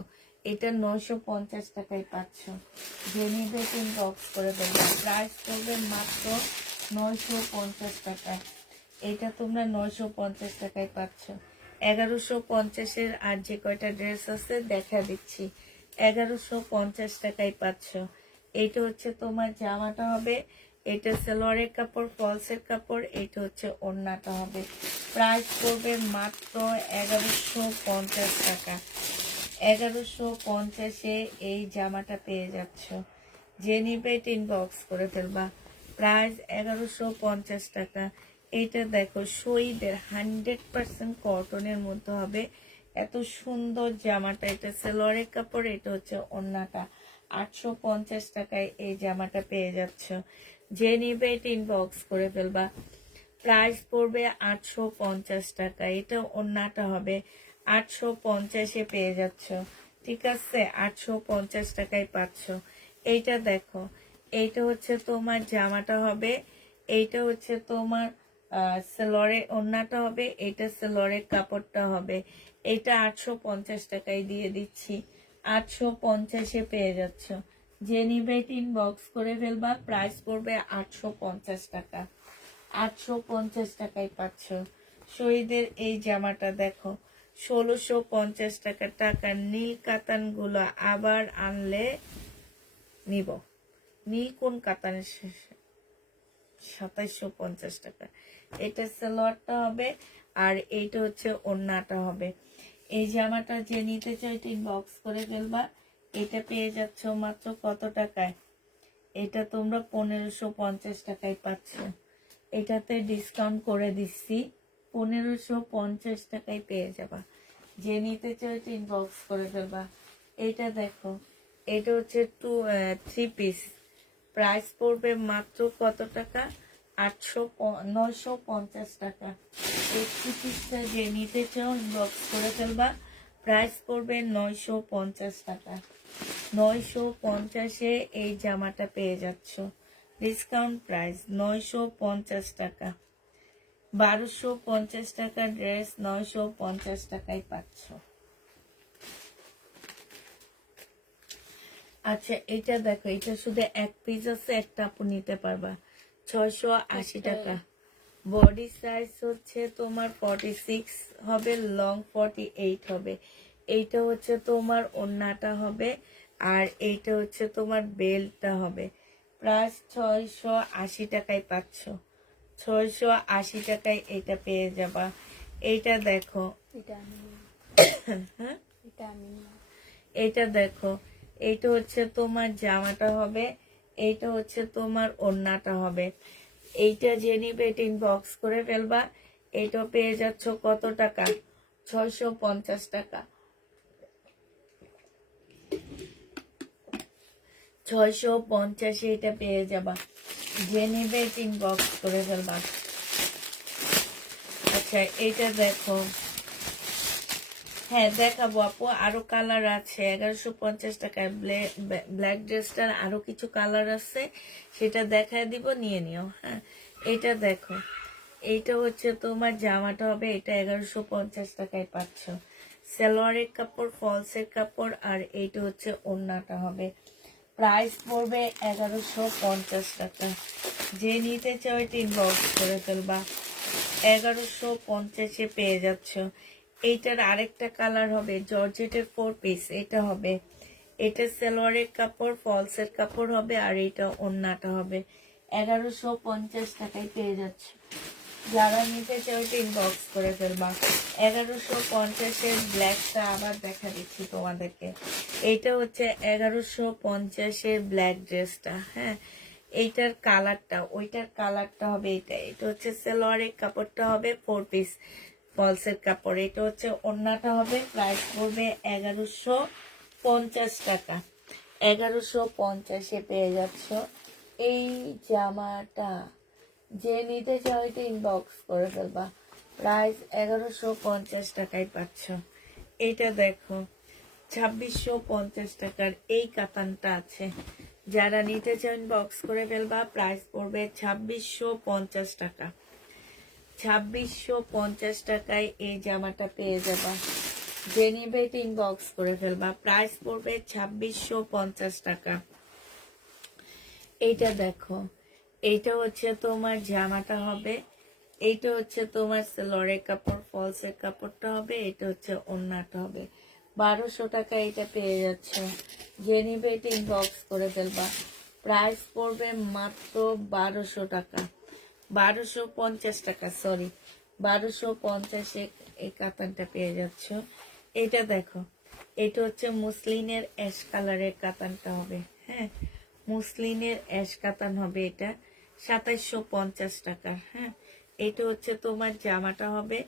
এটা 950 টাকায় পাচ্ছ। যে নিবে বক্স করে দেবো, প্রাইস করবে মাত্র 950 টাকায়। এটা তোমরা 950 টাকায় পাচ্ছ। 1150-এর আর যে কয়টা ড্রেস আছে দেখা দিচ্ছি, 1150 টাকায় পাচ্ছ। এইটা হচ্ছে তোমার জামাটা হবে, এটা সালোয়ারের কাপড়, ফলসের কাপড়, এটা হচ্ছে ওড়নাটা হবে। প্রাইস পড়বে মাত্র 1150 টাকা। 1150-এ এই জামাটা পেয়ে যাচ্ছ। যে নিবে ইনবক্স করে ফেলবা, প্রাইস 1150 টাকা। এইটা দেখো, শহীদের 100% কটনের মধ্যে হবে, এত সুন্দর জামাটা। এটা সালোয়ারের কাপড়, এটা হচ্ছে ওড়নাটা। 850 টাকায় এই জামাটা পেয়ে যাচ্ছ। যে নিবে ইনবক্স করে ফেলবা, প্রাইস পড়বে 850 টাকা। এটা ওড়নাটা হবে, 850-এ পেয়ে যাচ্ছ। ঠিক আছে, 850 টাকায় পাচ্ছ। এইটা দেখো, এইটা হচ্ছে তোমার জামাটা হবে, এইটা হচ্ছে তোমার সালোয়ারের ওড়নাটা হবে, এইটা সালোয়ারের কাপড়টা হবে। এটা 850 টাকায় দিয়ে দিচ্ছি, 850-এ পেয়ে যাচ্ছ। যে নিবে ইনবক্স করে ফেলবা, প্রাইস পড়বে 850 টাকা। 850 টাকায় পাচ্ছ। শহীদের এই জামাটা দেখো, 1650 টাকা। টাকার নীল কাতান গুলো আবার আনলে নিব। নীল কোন কাতানের? 2750 টাকা। এটা সালোয়ারটা হবে, আর এইটা হচ্ছে ওড়নাটা হবে। এই জামাটা যে নিতে চাই ইনবক্স করে ফেলবা। এটা পেয়ে যাচ্ছ মাত্র কত টাকায়? এটা তোমরা 1550 টাকায় পাচ্ছ। এটাতে ডিসকাউন্ট করে দিচ্ছি, 1550 টাকায় পেয়ে যাবা। যে নিতে চাই ইনবক্স করে ফেলবা। এটা দেখো, এটা হচ্ছে 3 পিস, প্রাইস পড়বে মাত্র কত টাকা? 950 টাকা। এই 3 পিসটা যে নিতে চাও ইনবক্স করে ফেলবা, প্রাইস পড়বে 950 টাকা। 950-এ এই জামাটা পেয়ে যাচ্ছ। ডিসকাউন্ট প্রাইস 950 টাকা। 1250 টাকার ড্রেস 950 টাকায় পাচ্ছ। আচ্ছা, এটা দেখো, এটা শুধু এক পিস আছে, একটা আপু নিতে পারবা, 680 টাকা। বডি সাইজ হচ্ছে তোমার 46 হবে, লং 48 হবে। এইটা হচ্ছে তোমার ওড়নাটা হবে, আর এইটা হচ্ছে তোমার বেল্টটা হবে। প্রাইস 680 টাকায় পাচ্ছ। 680 টাকায় এটা পেয়ে যাবা। এইটা দেখো, এটা আমি হ্যাঁ, এটা আমি না। এইটা দেখো, এইটা হচ্ছে তোমার জামাটা হবে, এইটা হচ্ছে তোমার ওড়নাটা হবে। এইটা যে নিবে এটা ইনবক্স করে ফেলবা। এইটা পেয়ে যাচ্ছ কত টাকা? 650 টাকা। 650 এটা পেয়ে যাবা। যে নিবে এটা ইনবক্স করে ফেলবা। আচ্ছা এইটা দেখো, হ্যাঁ দেখাবো আপু, আরো কালার আছে। 1150 টাকায় ব্ল্যাক ড্রেসটার আরো কিছু কালার আছে, সেটা দেখায় দিব, নিয়ে নিও। হ্যাঁ, এটা দেখো, এইটা হচ্ছে তোমার জামাটা হবে, এটা 1150 টাকায় পাচ্ছ। সালোয়ারের কাপড়, ফলসের কাপড়, আর এইটা হচ্ছে ওড়নাটা হবে। প্রাইস পড়বে 1150 টাকা। যে নিতে চাও এটা ইনবক্স করে ফেলবা। 1150-এ পেয়ে যাচ্ছ। এইটার আরেকটা কালার হবে জর্জেটের 4 পিস, এটা হবে। এটা সালোয়ারের কাপড়, ফলসের কাপড় হবে, আর এটা ওড়নাটা হবে। 1150 টাকায় পেয়ে যাচ্ছে। যারা নিতে চাও এটা ইনবক্স করে ফেলবা। 1150-এর ব্ল্যাকটা আবার দেখা দিচ্ছি তোমাদেরকে। এইটা হচ্ছে 1150-এর ব্ল্যাক ড্রেসটা। হ্যাঁ, এইটার কালারটা, ওইটার কালারটা হবে এটা। এটা হচ্ছে সালোয়ারের কাপড়টা হবে 4 পিস ফলসের কাপড়, এটা হচ্ছে ওড়নাটা হবে। প্রাইস পড়বে 1150 টাকা। 1150-এ পেয়ে যাচ্ছ এই জামাটা। যে নিতে চাও এটা ইনবক্স করে ফেলবা। প্রাইস 1150 টাকায় পাচ্ছ। এইটা দেখো, 2650 টাকার এই কাতানটা আছে। যারা নিতে চাও ইনবক্স করে ফেলবা। প্রাইস পড়বে 2650 টাকা। 2650 টাকায় এই জামাটা পেয়ে যাবা। যে নিবে এটা ইনবক্স করে ফেলবা। প্রাইস পড়বে 2650 টাকা। এইটা দেখো, এইটা হচ্ছে তোমার জামাটা হবে, এইটা হচ্ছে তোমার সালোয়ারের কাপড়, ফলসের কাপড়টা হবে, এটা হচ্ছে ওড়নাটা হবে। 1200 টাকা এটা পেয়ে যাচ্ছে। যে নিবে এটা ইনবক্স করে ফেলবা। প্রাইস পড়বে মাত্র 1200 টাকা। 1250 টাকা, সরি, 1250-এ এই কাতানটা পেয়ে যাচ্ছ। এটা দেখো, এটা হচ্ছে মুসলিনের অ্যাশ কালারের কাতানটা হবে। হ্যাঁ, মুসলিনের অ্যাশ কাতান হবে এটা। 2750 টাকা। হ্যাঁ, এটা হচ্ছে তোমার জামাটা হবে,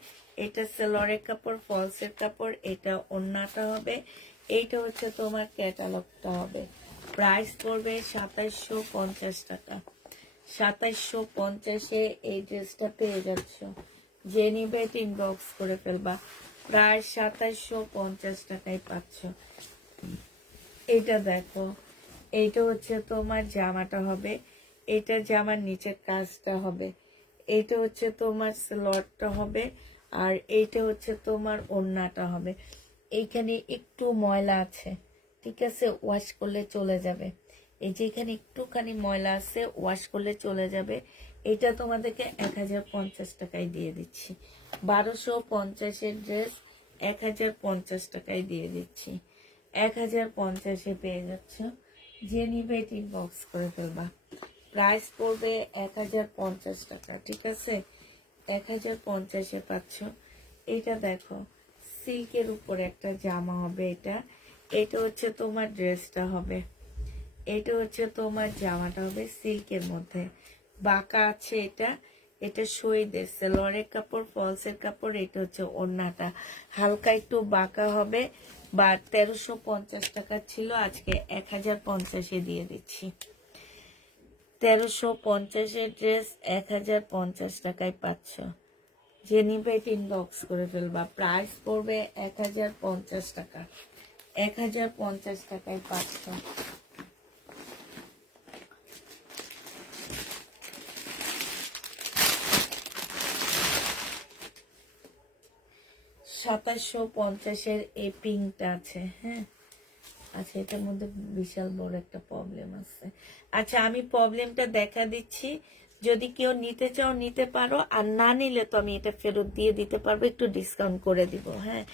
এটা সালোয়ারের কাপড়, ফলসের কাপড়, এটা ওড়নাটা হবে। এইটা হচ্ছে তোমার ক্যাটালগটা হবে। প্রাইস পড়বে 2750 টাকা। 2750-এ এই ড্রেসটা পেয়ে যাচ্ছ। যে নিবে ইনবক্স করে ফেলবা। প্রায় 2750 টাকায় পাচ্ছ। এটা দেখো, এইটা হচ্ছে তোমার জামাটা হবে, এটা জামার নিচের কাজটা হবে, এইটা হচ্ছে তোমার স্লটটা হবে, আর এইটা হচ্ছে তোমার ওড়নাটা হবে। এইখানে একটু ময়লা আছে, ঠিক আছে, ওয়াশ করলে চলে যাবে। এই যে এখানে একটুখানি ময়লা আছে, ওয়াশ করলে চলে যাবে। এটা তোমাদেরকে 1050 টাকায় দিয়ে দিচ্ছি। 1250-এর ড্রেস 1050 টাকায় দিয়ে দিচ্ছি। 1050-এ পেয়ে যাচ্ছ। যে নিবে এটি বক্স করে ফেলবা। প্রাইস পড়বে 1050 টাকা, ঠিক আছে। 1050-এ পাচ্ছ। এটা দেখো, সিল্কের উপরে একটা জামা হবে এটা। এটা হচ্ছে তোমার ড্রেসটা হবে, এটা হচ্ছে তোমার জামাটা হবে সিল্কের মধ্যে। বাঁকা আছে এটা, এটা শহীদের সালোয়ারের কাপড়, ফলসের কাপড়, এটা হচ্ছে ওড়নাটা। হালকা একটু বাঁকা হবে। বা 1350 টাকা ছিল, আজকে 1050-এ দিয়ে দিচ্ছি। 1350-এর ড্রেস 1050 টাকায় পাচ্ছ। যে নিবে এটা ইনবক্স করে ফেলবা। প্রাইস পড়বে 1050 টাকা। 1050 টাকায় পাচ্ছ। 2750-এর এই পিঙ্কটা আছে। হ্যাঁ, আচ্ছা, এটার মধ্যে বিশাল বড় একটা প্রবলেম আছে। আচ্ছা, আমি প্রবলেমটা দেখা দিচ্ছি। যদি কেউ নিতে চাও নিতে পারো, আর না নিলে তো আমি এটা ফেরত দিয়ে দিতে পারবো, একটু ডিসকাউন্ট করে দিব। হ্যাঁ,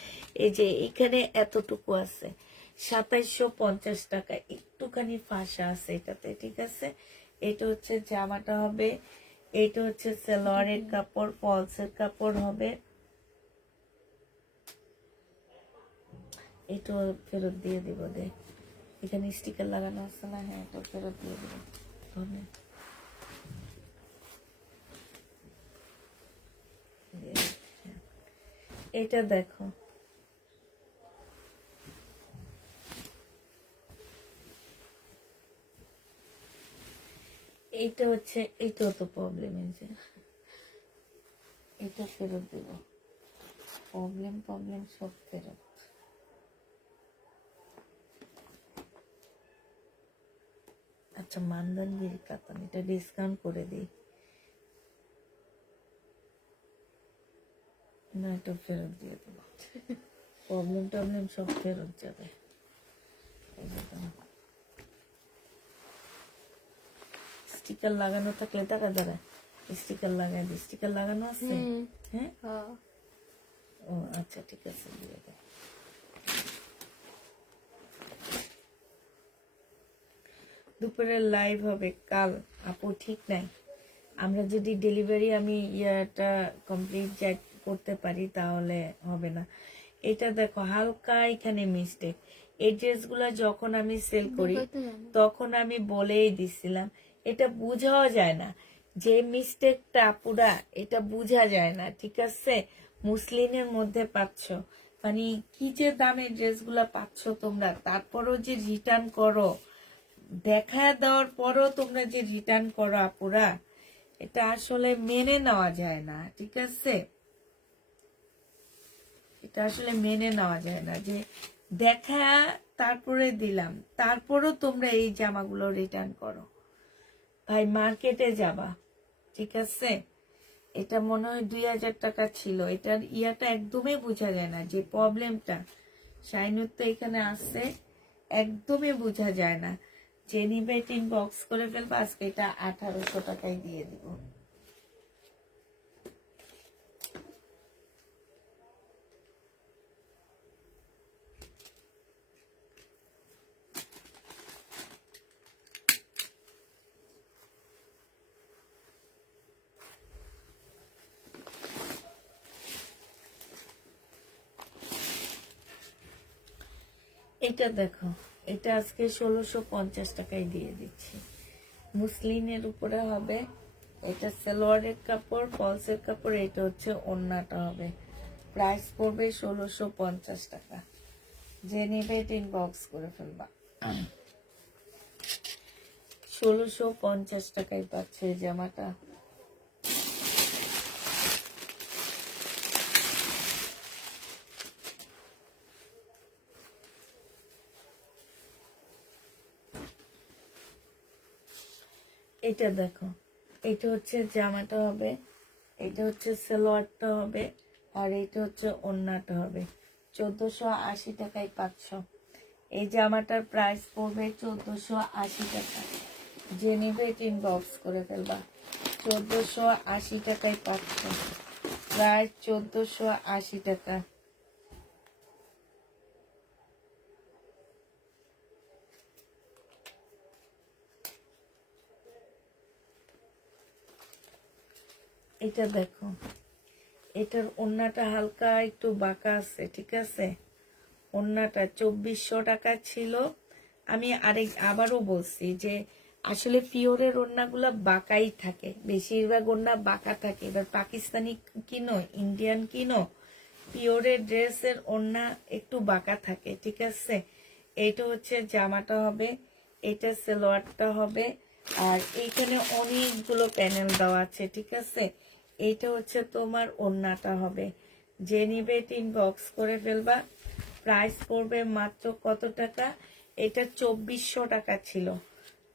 এই যে এখানে এতটুকু আছে, 2750 টাকা, একটুখানি ফাঁসা আছে এটাতে, ঠিক আছে। এটা হচ্ছে জামাটা হবে, এটা হচ্ছে সালোয়ারের কাপড়, ফলসের কাপড় হবে, এটা ফেরত দিয়ে দিব দে, এখানে স্টিকার লাগানো আছে না, হ্যাঁ এটা ফেরত দিয়ে দিব। ধরেন। এটা দেখো, এইটা হচ্ছে, এইটাও তো প্রবলেম, এই যে এটা ফেরত দিব, প্রবলেম সব ফেরত। আচ্ছা মানদানগির কাতান, এটা ডিসকাউন্ট করে দিই না, এটা ফেরত দিয়ে দেবো, প্রবলেম সব ফেরত যাবে। স্টিকার লাগানো থাকলে টাকা দ্বারা স্টিকার লাগাই দিই, স্টিকার লাগানো আছে, হ্যাঁ ও আচ্ছা ঠিক আছে দিয়ে দে। দুপুরের লাইভ হবে কাল আপু, ঠিক নাই, আমরা যদি ডেলিভারি আমি ইয়াটা কমপ্লিট করতে পারি তাহলে হবে না। এটা দেখো হালকা এখানে মিস্টেক, এই ড্রেসগুলো যখন আমি সেল করি তখন আমি বলেই দিছিলাম, এটা বোঝাও যায় না যে মিস্টেকটা পুরা, এটা বোঝা যায় না, ঠিক আছে। মুসলিনের মধ্যে পাচ্ছ, মানে কি যে দামে ড্রেসগুলা পাচ্ছ তোমরা, তারপরও যে রিটার্ন করো, দেখা দেওয়ার পরও তোমরা যে রিটার্ন করো আপুরা, এটা আসলে মেনে নেওয়া যায় না, ঠিক আছে। এটা আসলে মেনে নেওয়া যায় না যে দেখা তারপরে দিলাম, তারপরও তোমরা এই জামাগুলো রিটার্ন করো। ভাই মার্কেটে যাবা, ঠিক আছে, এটা মনে হয় 2000 টাকা ছিল, এটার ইয়াটা একদমই বোঝা যায় না, যে প্রবলেমটা শাইনুর তো এখানে আসছে, একদমই বোঝা যায় না। যে নিবে বক্স করে ফেলবো, আজকে এটা 1800 টাকায় দিয়ে দিব। এটা দেখো, এটা আজকে 1650 টাকায় দিয়ে দিচ্ছি, মুসলিনের উপরে হবে, এটা সালোয়ারের কাপড়, ফলসের কাপড়, এটা হচ্ছে ওড়নাটা হবে, প্রাইস পড়বে 1650 টাকা। যে নিবে বক্স করে ফেলবা, 1650 টাকায় পাচ্ছে এই জামাটা। এটা দেখো, এটা হচ্ছে জামাটা হবে, এটা হচ্ছে সালোয়ারটা হবে, আর এটা হচ্ছে ওড়নাটা হবে, 1480 টাকায় পাচ্ছ। এই জামাটার প্রাইস পড়বে 1480 টাকা। যে নিবে বক্স করে ফেলবা, 1480 টাকায় পাচ্ছ, প্রায় 1480 টাকা। এটা দেখো, এটার ওড়নাটা হালকা একটু বাঁকা আছে, ঠিক আছে, ওড়নাটা 2400 টাকা ছিল। আমি আবারও বলছি যে আসলে পিওরের ওড়নাগুলা বাঁকাই থাকে, বেশিরভাগ ওড়না বাঁকা থাকে। এবার পাকিস্তানি কিনো, ইন্ডিয়ান কিনো, পিওরের ড্রেসের ওড়না একটু বাঁকা থাকে, ঠিক আছে। এইটা হচ্ছে জামাটা হবে, এটা সালোয়ারটা হবে, আর এইখানে অনেকগুলো প্যানেল দেওয়া আছে, ঠিক আছে। এইটা হচ্ছে তোমার ওড়নাটা হবে। যে নিবে বক্স করে ফেলবা, প্রাইস পড়বে মাত্র কত টাকা, এটা 2400 টাকা ছিল,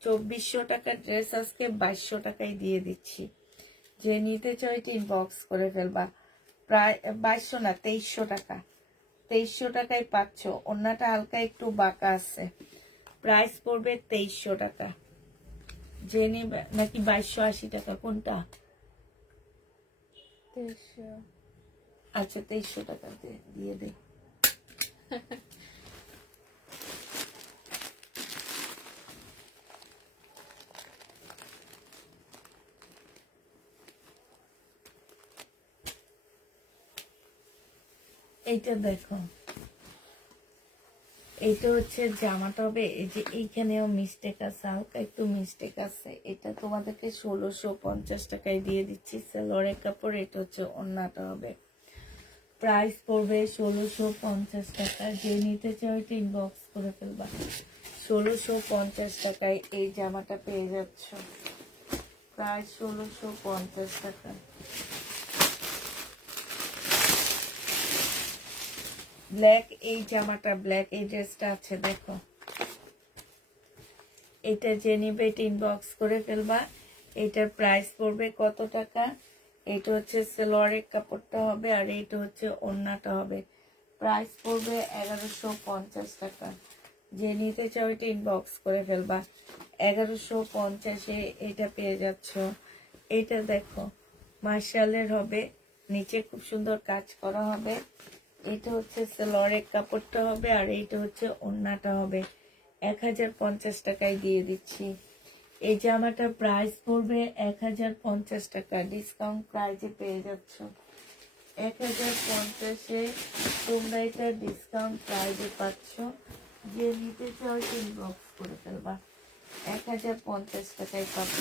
2400 টাকার ড্রেস আজকে 2200 টাকায় দিয়ে দিচ্ছি। যে নিতে চাই বক্স করে ফেলবা, প্রায় 2200 না 2300 টাকা, 2300 টাকায় পাচ্ছ। ওড়নাটা হালকা একটু বাঁকা আছে, প্রাইস পড়বে 2300 টাকা। যে নিবে, নাকি 2280 টাকা, কোনটা? 2300। আচ্ছা 2300 টাকা দিয়ে দে। এইটা দেখো, এটা হচ্ছে জামাটা হবে, এই যে এইখানেও মিস্টেক আছে, হালকা একটু মিস্টেক আছে। এটা তোমাদেরকে 1650 টাকায় দিয়ে দিচ্ছি সালোয়ারের কাপড়। এটা হচ্ছে ওড়নাটা হবে, প্রাইস পড়বে 1650 টাকা। যে নিতে চাও এটা ইনবক্স করে ফেলবা। 1650 টাকায় এই জামাটা পেয়ে যাচ্ছ, প্রায় 1650 টাকা। ব্ল্যাক এই জামাটা, ব্ল্যাক এই ড্রেসটা আছে দেখো, এটা যে নিবে এটা ইনবক্স করে ফেলবা। এটার প্রাইস পড়বে কত টাকা? এটা হচ্ছে সালোয়ারের কাপড়টা হবে, আর এটা হচ্ছে ওড়নাটা হবে। প্রাইস পড়বে 1150 টাকা। যে নিতে চাও এটা ইনবক্স করে ফেলবা। 1150-এ এটা পেয়ে যাচ্ছ। এটা দেখো মার্শালের হবে, নিচে খুব সুন্দর কাজ করা হবে। এটা হচ্ছে সালোয়ারের কাপড়টা হবে, আর এইটা হচ্ছে ওড়নাটা হবে। 1050 টাকায় দিয়ে দিচ্ছি। এই জামাটার প্রাইস পড়বে 1050 টাকা, ডিসকাউন্ট প্রাইসে পেয়ে যাচ্ছ। 1050-এ তোমরা এটা ডিসকাউন্ট প্রাইসে পাচ্ছ। যে নিতে চাও ইনবক্স করে ফেলবা। 1050 টাকায় পাচ্ছ।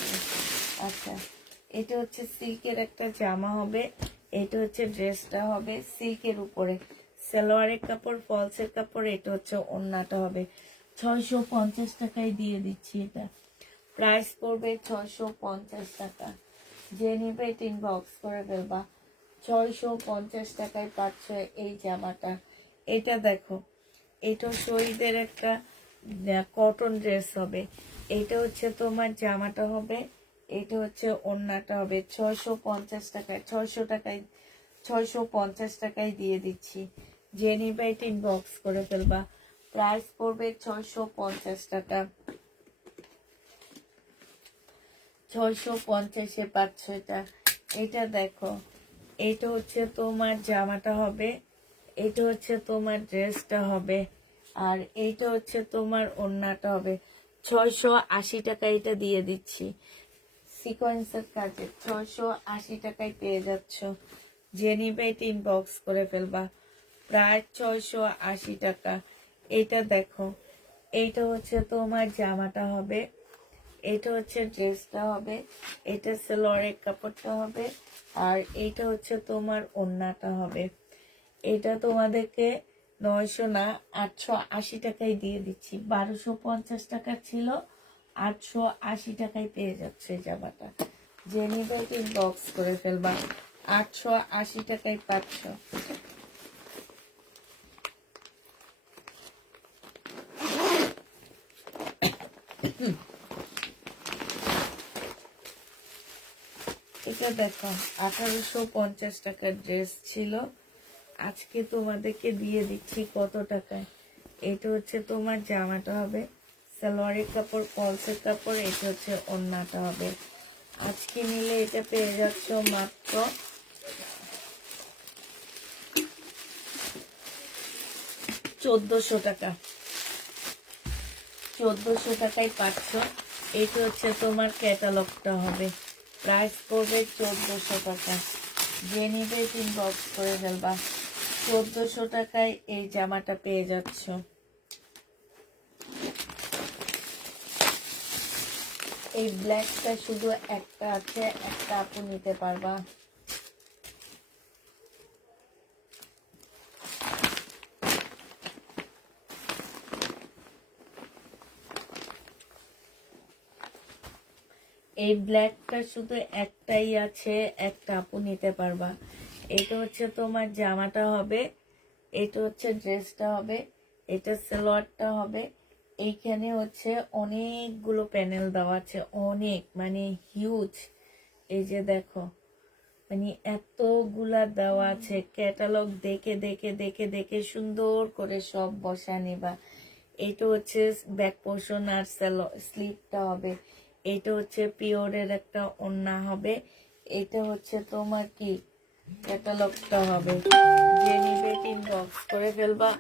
আচ্ছা, এটা হচ্ছে সিল্কের একটা জামা হবে, এটা হচ্ছে ড্রেসটা হবে সিল্কের উপরে, সালোয়ারের কাপড়, ফলসের কাপড়। এটা হচ্ছে ওড়নাটা হবে। 650 টাকায় দিয়ে দিচ্ছি এটা, প্রাইস পড়বে 650 টাকা। যে নিবে এটা ইনবক্স করে ফেলবা। 650 টাকায় পাচ্ছ এই জামাটা। এটা দেখো, এটা শহীদের একটা কটন ড্রেস হবে। এটা হচ্ছে তোমার জামাটা হবে, এটা হচ্ছে ওড়নাটা হবে। 650 টাকায়, 650 টাকায় দিয়ে দিচ্ছি। যে নিবে এটা ইনবক্স করে ফেলবা। প্রাইস পড়বে 650 টাকা। 650-এ পাচ্ছ এটা। এটা দেখো, এটা হচ্ছে তোমার জামাটা হবে, এটা হচ্ছে তোমার ড্রেসটা হবে, আর এইটা হচ্ছে তোমার ওড়নাটা হবে। 680 টাকা এটা দিয়ে দিচ্ছি সিকোয়েন্সের কাজে। 680 টাকায় পেয়ে যাচ্ছ। যে নিবে এটা ইনবক্স করে ফেলবা। প্রায় 680 টাকা। এটা দেখো, এইটা হচ্ছে তোমার জামাটা হবে, এটা হচ্ছে ড্রেসটা হবে, এটা সালোয়ারের কাপড়টা হবে, আর এইটা হচ্ছে তোমার ওড়নাটা হবে। এটা তোমাদেরকে 900 না 880 টাকায় দিয়ে দিচ্ছি। 1250 টাকা ছিল, 880 টাকায় পেয়ে যাচ্ছে এই জামাটা। যে নিবে ইনবক্স করে ফেলবা। 880 টাকায় পাচ্ছ। এটা দেখো 1850 টাকার ড্রেস ছিল, আজকে তোমাদেরকে দিয়ে দিচ্ছি কত টাকায়? এটা হচ্ছে তোমার জামাটা হবে, সালোয়ারের কাপড়, ফলসের কাপড়। এটা হচ্ছে ওড়নাটা হবে। আজকে নিলে এটা পেয়ে যাচ্ছ মাত্র 1400 টাকা। 1400 টাকায় পাচ্ছ। এটা হচ্ছে তোমার ক্যাটালগটা হবে, প্রাইস পড়বে 1400 টাকা। যে নিবে ইনবক্স করে ফেলবা। 1400 টাকায় এই জামাটা পেয়ে যাচ্ছ। এই ব্ল্যাকটা শুধু একটা আছে, একটা আপু নিতে পারবা। এই ব্ল্যাকটা শুধু একটাই আছে, একটা আপু নিতে পারবা। এটা হচ্ছে তোমার জামাটা হবে, এটা হচ্ছে ড্রেসটা হবে, এটা সালোয়ারটা হবে। এইখানে হচ্ছে অনেকগুলো প্যানেল দেওয়া আছে, অনেক মানে হিউজ। এই যে দেখো, মানে এতগুলা দেওয়া আছে। ক্যাটালগ দেখে দেখে দেখে দেখে সুন্দর করে সব বসা নিবা। এটা হচ্ছে ব্যাক পোর্শন আর স্লিপটা হবে। এটা হচ্ছে পিওরের একটা ওড়না হবে। এটা হচ্ছে তোমার কি ক্যাটালগটা হবে। যে নিবে ইনবক্স করে ফেলবা।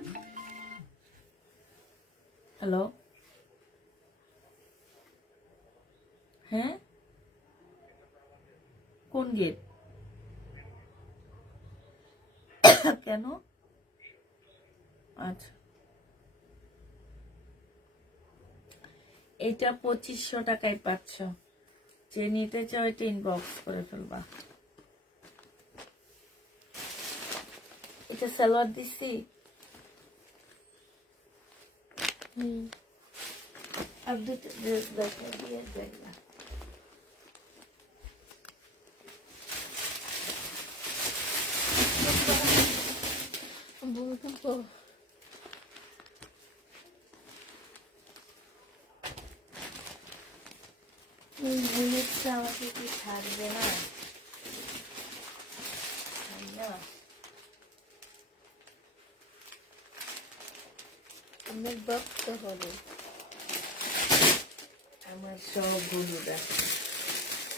হ্যালো, হ্যাঁ কোন গেট? কেন? আচ্ছা, এটা 2500 টাকায় পাচ্ছ, যে নিতে চাও এটা ইনবক্স করে ফেলবা। এটা সালোয়ার দিছি। আর দুটো ড্রেস দেখা দিয়ে দেখবা। ভূমিকম্প। এই বুলেটটা আমাকে কি ছাড়বে না? তাই না? অনেক ভক্ত হবে। আমার সব বন্ধুরা।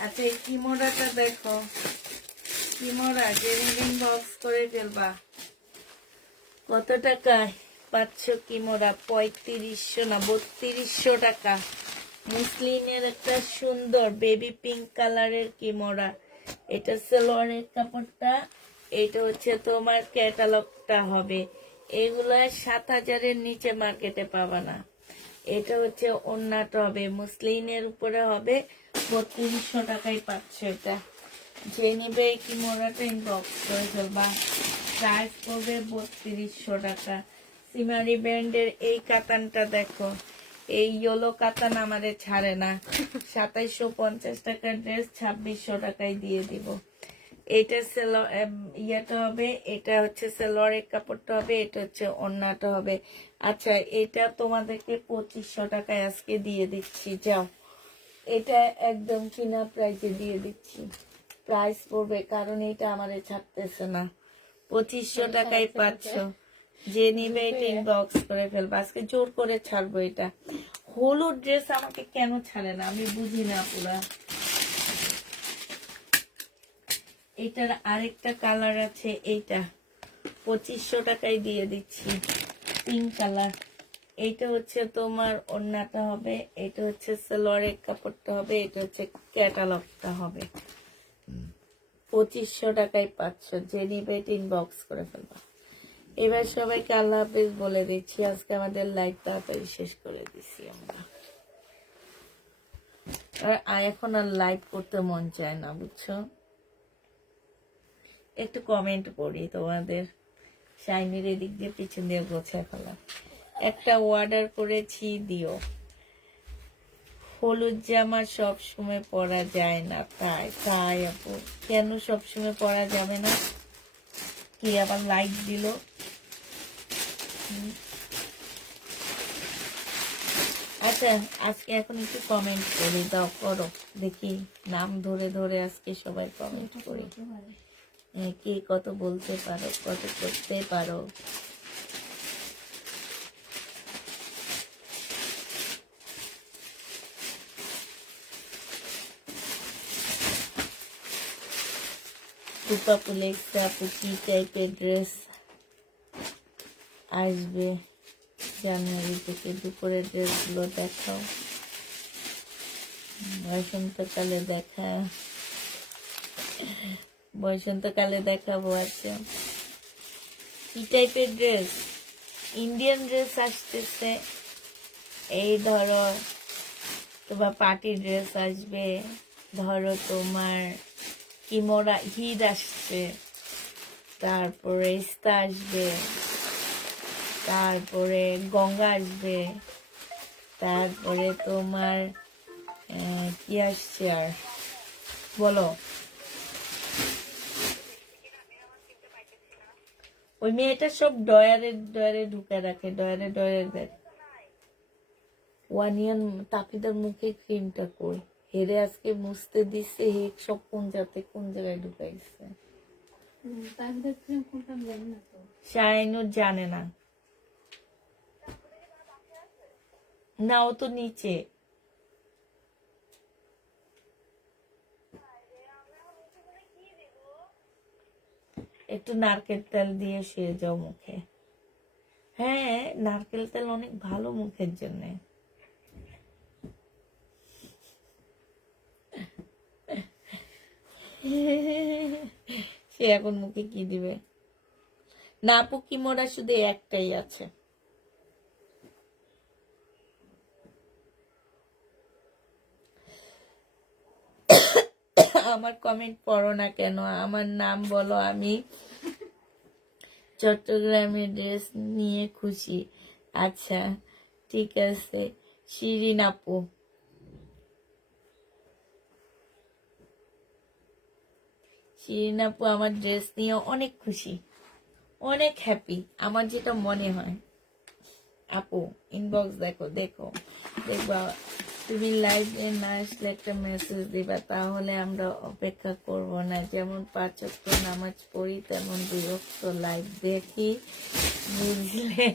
আচ্ছা এই কিমোরাটা দেখো, কিমোরা জেনুইন বক্স করে ফেলবা। কত টাকায় পাচ্ছ কিমোরা? 3500 না 3200 টাকা। মুসলিনের একটা সুন্দর বেবি পিঙ্ক কালারের কিমোরা। এটা সালোয়ারের কাপড়টা, এটা হচ্ছে তোমার ক্যাটালগটা হবে। এগুলা 7000-এর নিচে মার্কেটে পাবা না। এটা হচ্ছে ওন্নাটা হবে, মুসলিনের উপরে হবে। 3200 টাকায় পাচ্ছ এটা। যে নিবে এই কিমোরাটা ইনবক্স করে ফেলবা। প্রাইস পড়বে 3200 টাকা। সিমারি ব্র্যান্ডের এই কাতানটা দেখো, এই ইয়েলো কাতান আমারে ছাড়ে না। 2750 টাকার ড্রেস 2600 টাকায় দিয়ে দিব। এটা ইয়েটা হবে, এটা হচ্ছে সালোয়ারের কাপড়টা হবে, এটা হচ্ছে ওড়নাটা হবে। আচ্ছা এটা তোমাদেরকে 2500 টাকায় আজকে দিয়ে দিচ্ছি, যাও। এটা একদম কিনা প্রাইসে দিয়ে দিচ্ছি। প্রাইস পড়বে কারণ এটা আমারে ছাড়তেছে না। 2500 টাকায় পাচ্ছ। যে নিবে এটা ইনবক্স করে ফেলবো। আজকে জোর করে ছাড়বো এটা। হলুদ ড্রেস আমাকে কেন ছাড়ে না আমি বুঝি না পুরা। এটার আরেকটা কালার আছে, এইটা 2500 টাকায় দিয়ে দিচ্ছি, পিঙ্ক কালার। এইটা হচ্ছে তোমার ওড়নাটা হবে, এটা হচ্ছে সালোয়ারের কাপড়টা হবে, এটা হচ্ছে ক্যাটালগটা হবে। 2500 টাকায় পাচ্ছ। যে নিবে এটা ইনবক্স করে ফেলবা। এবার সবাইকে আল্লাহ হাফেজ বলে দিচ্ছি। আজকে আমাদের লাইভ তাড়াতাড়ি শেষ করে দিচ্ছি আমরা। আর এখন আর লাইভ করতে মন চায় না, বুঝছো। একটু কমেন্ট পড়ি তোমাদের। শাইনির এদিক দিয়ে পিছন দিয়ে গোছায় ফেলা। একটা অর্ডার করেছি, দিও। হলুদ জামা সব সময় পরা যায় না, তাই তাই আপু কেন সব সময় পরা যাবে না? কি আবার লাইক দিল? আচ্ছা আজকে এখন একটু কমেন্ট করে দাও, করো দেখি। নাম ধরে ধরে আজকে সবাই কমেন্ট করি। কে কত বলতে পারো, কত করতে পারো। টুপা লেক্সা পুকি টাইপের ড্রেস আসবে জানুয়ারি থেকে। দুপুরের ড্রেসগুলো দেখাও, বসন্তকালে দেখা, বসন্তকালে দেখাবো। আচ্ছা কি টাইপের ড্রেস? ইন্ডিয়ান ড্রেস আসতেছে, এই ধরো তোমার পার্টি ড্রেস আসবে, ধরো তোমার কিমোরা হিদ আসছে, তারপরে ইস্তা আসবে, তারপরে গঙ্গা আসবে, তারপরে তোমার কি আসছে আর বলো। ওই মেয়েটা সব ডয়ারে ডয়ারে ঢুকে রাখে, ডয়ারে ডয়ারে দেয়। ওয়ানিয়ান তাপিদার মুখে ক্রিমটা কই হেরে আজকে মুছতে দিচ্ছে, হে সব কোন জায়গায় ঢুকাইছে। শাইনুর জানে না, না ও তো নিচে। একটু নারকেল তেল দিয়ে শুয়ে যাও মুখে। হ্যাঁ নারকেল তেল অনেক ভালো মুখের জন্য। সে এখন মুখে কি দিবে? না আপু কিমোরা শুধু একটাই আছে। আমার কমেন্ট পড়ো না কেন? আমার নাম বলো, আমি চট্টগ্রামের ড্রেস নিয়ে খুশি। আচ্ছা ঠিক আছে। শিরিন আপু, শিরিন আপু আমার ড্রেস নিয়ে অনেক খুশি, অনেক হ্যাপি, আমার যেটা মনে হয়। আপু ইনবক্স দেখো, দেখো দেখবা, তুমি লাইভে না আসলে একটা মেসেজ দিবা, তাহলে আমরা অপেক্ষা করব না। যেমন 5 ওয়াক্ত নামাজ পড়ি, তেমন 2 ওয়াক্ত লাইভ দেখি, বুঝলে?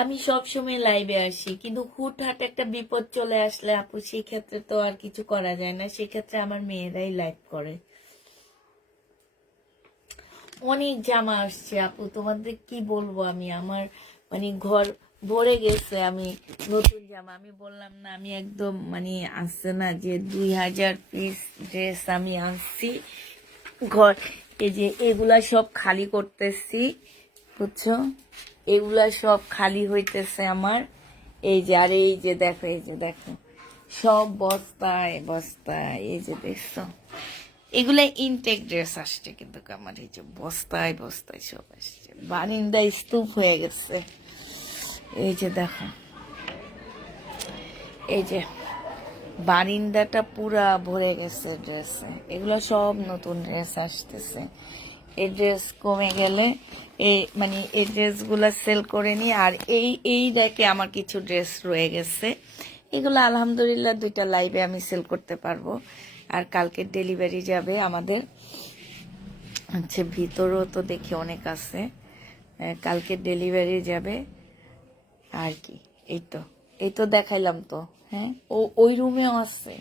আমি সব সময় লাইভে আসি, কিন্তু হুটহাট একটা বিপদ চলে আসলে আপু, সেই ক্ষেত্রে তো আর কিছু করা যায় না, সেক্ষেত্রে আমার মেয়েরাই লাইভ করে। অনেক জামা আসছে আপু, তোমাদের কি বলবো আমি, আমার মানে ঘর ভরে গেছে। আমি নতুন জামা, আমি বললাম না, আমি একদম মানে আসছে না যে 2000 পিস ড্রেস আমি আনছি ঘর। এই যে এগুলা সব খালি করতেছি, বুঝছো? এগুলা সব খালি হইতেছে আমার। এই যে, আর এই যে দেখো, এই যে দেখো, সব বস্তায় বস্তায়, এই যে দেখছো, এগুলা ইনটেক ড্রেস আসছে, কিন্তু আমার এই যে বস্তায় বস্তায় সব আসছে, বারিন্দা স্তূপ হয়ে গেছে। এই যে দেখো, এই যে বারিন্দাটা পুরা ভরে গেছে ড্রেসে, এগুলো সব নতুন ড্রেস আসতেছে। এই ড্রেস কমে গেলে এই মানে এই ড্রেসগুলা সেল করে নি। আর এই রেখে আমার কিছু ড্রেস রয়ে গেছে, এগুলো আলহামদুলিল্লাহ 2টা লাইভে আমি সেল করতে পারবো। আর কালকে ডেলিভারি যাবে আমাদের, হচ্ছে ভিতরও তো দেখি অনেক আছে, কালকে ডেলিভারি যাবে। আর কি, এই তো দেখাইলাম তো। হ্যাঁ, ওই রুমেও আছে,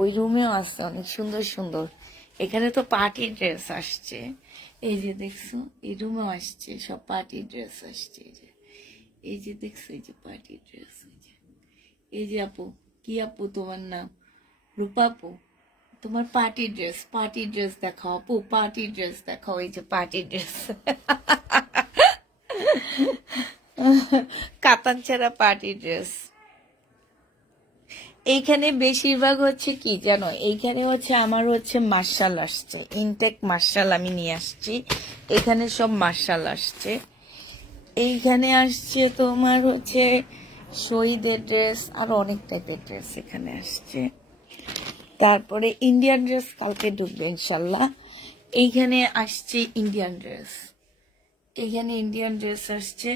ওই রুমেও আছে অনেক সুন্দর সুন্দর। এখানে তো পার্টি ড্রেস আসছে, এই যে দেখছো, এই রুমেও আসছে, সব পার্টি ড্রেস আসছে। এই যে দেখছো, এই যে পার্টি ড্রেস, এই যে আপু, কি আপু তোমার নাম? রূপা আপু, তোমার পার্টি ড্রেস দেখাও আপু, পার্টি ড্রেস দেখাও, এই যে পার্টি ড্রেস। কাতান ছাড়া পার্টি ড্রেস। এইখানে বেশিরভাগ হচ্ছে কি জানো, এইখানে হচ্ছে আমার হচ্ছে মার্শাল আসছে, ইনটেক মার্শাল আমি নিয়ে আসছি, এখানে সব মার্শাল আসছে। এইখানে আসছে তোমার হচ্ছে শহীদের ড্রেস, আর অনেক টাইপের ড্রেস এখানে আসছে। তারপরে ইন্ডিয়ান ড্রেস কালকে ঢুকবে ইনশাল্লাহ। এইখানে আসছে ইন্ডিয়ান ড্রেস, এখানে ইন্ডিয়ান ড্রেস আসছে,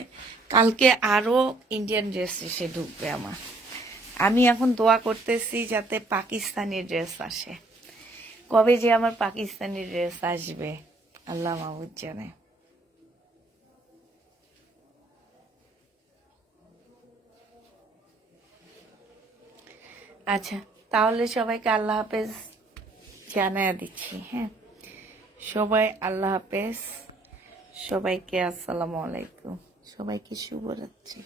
কালকে আরো ইন্ডিয়ান ড্রেস এসে ঢুকবে আমার। আমি এখন দোয়া করতেছি যাতে পাকিস্তানি ড্রেস আসে, কবে যে আমার পাকিস্তানি ড্রেস আসবে আল্লাহ মাহবুব জানে। আচ্ছা, তাহলে সবাইকে আল্লাহ হাফেজ জানায়া দিচ্ছি। হ্যাঁ, সবাই আল্লাহ হাফেজ, সবাইকে আসসালামু আলাইকুম, সবাইকে শুভরাত্রি।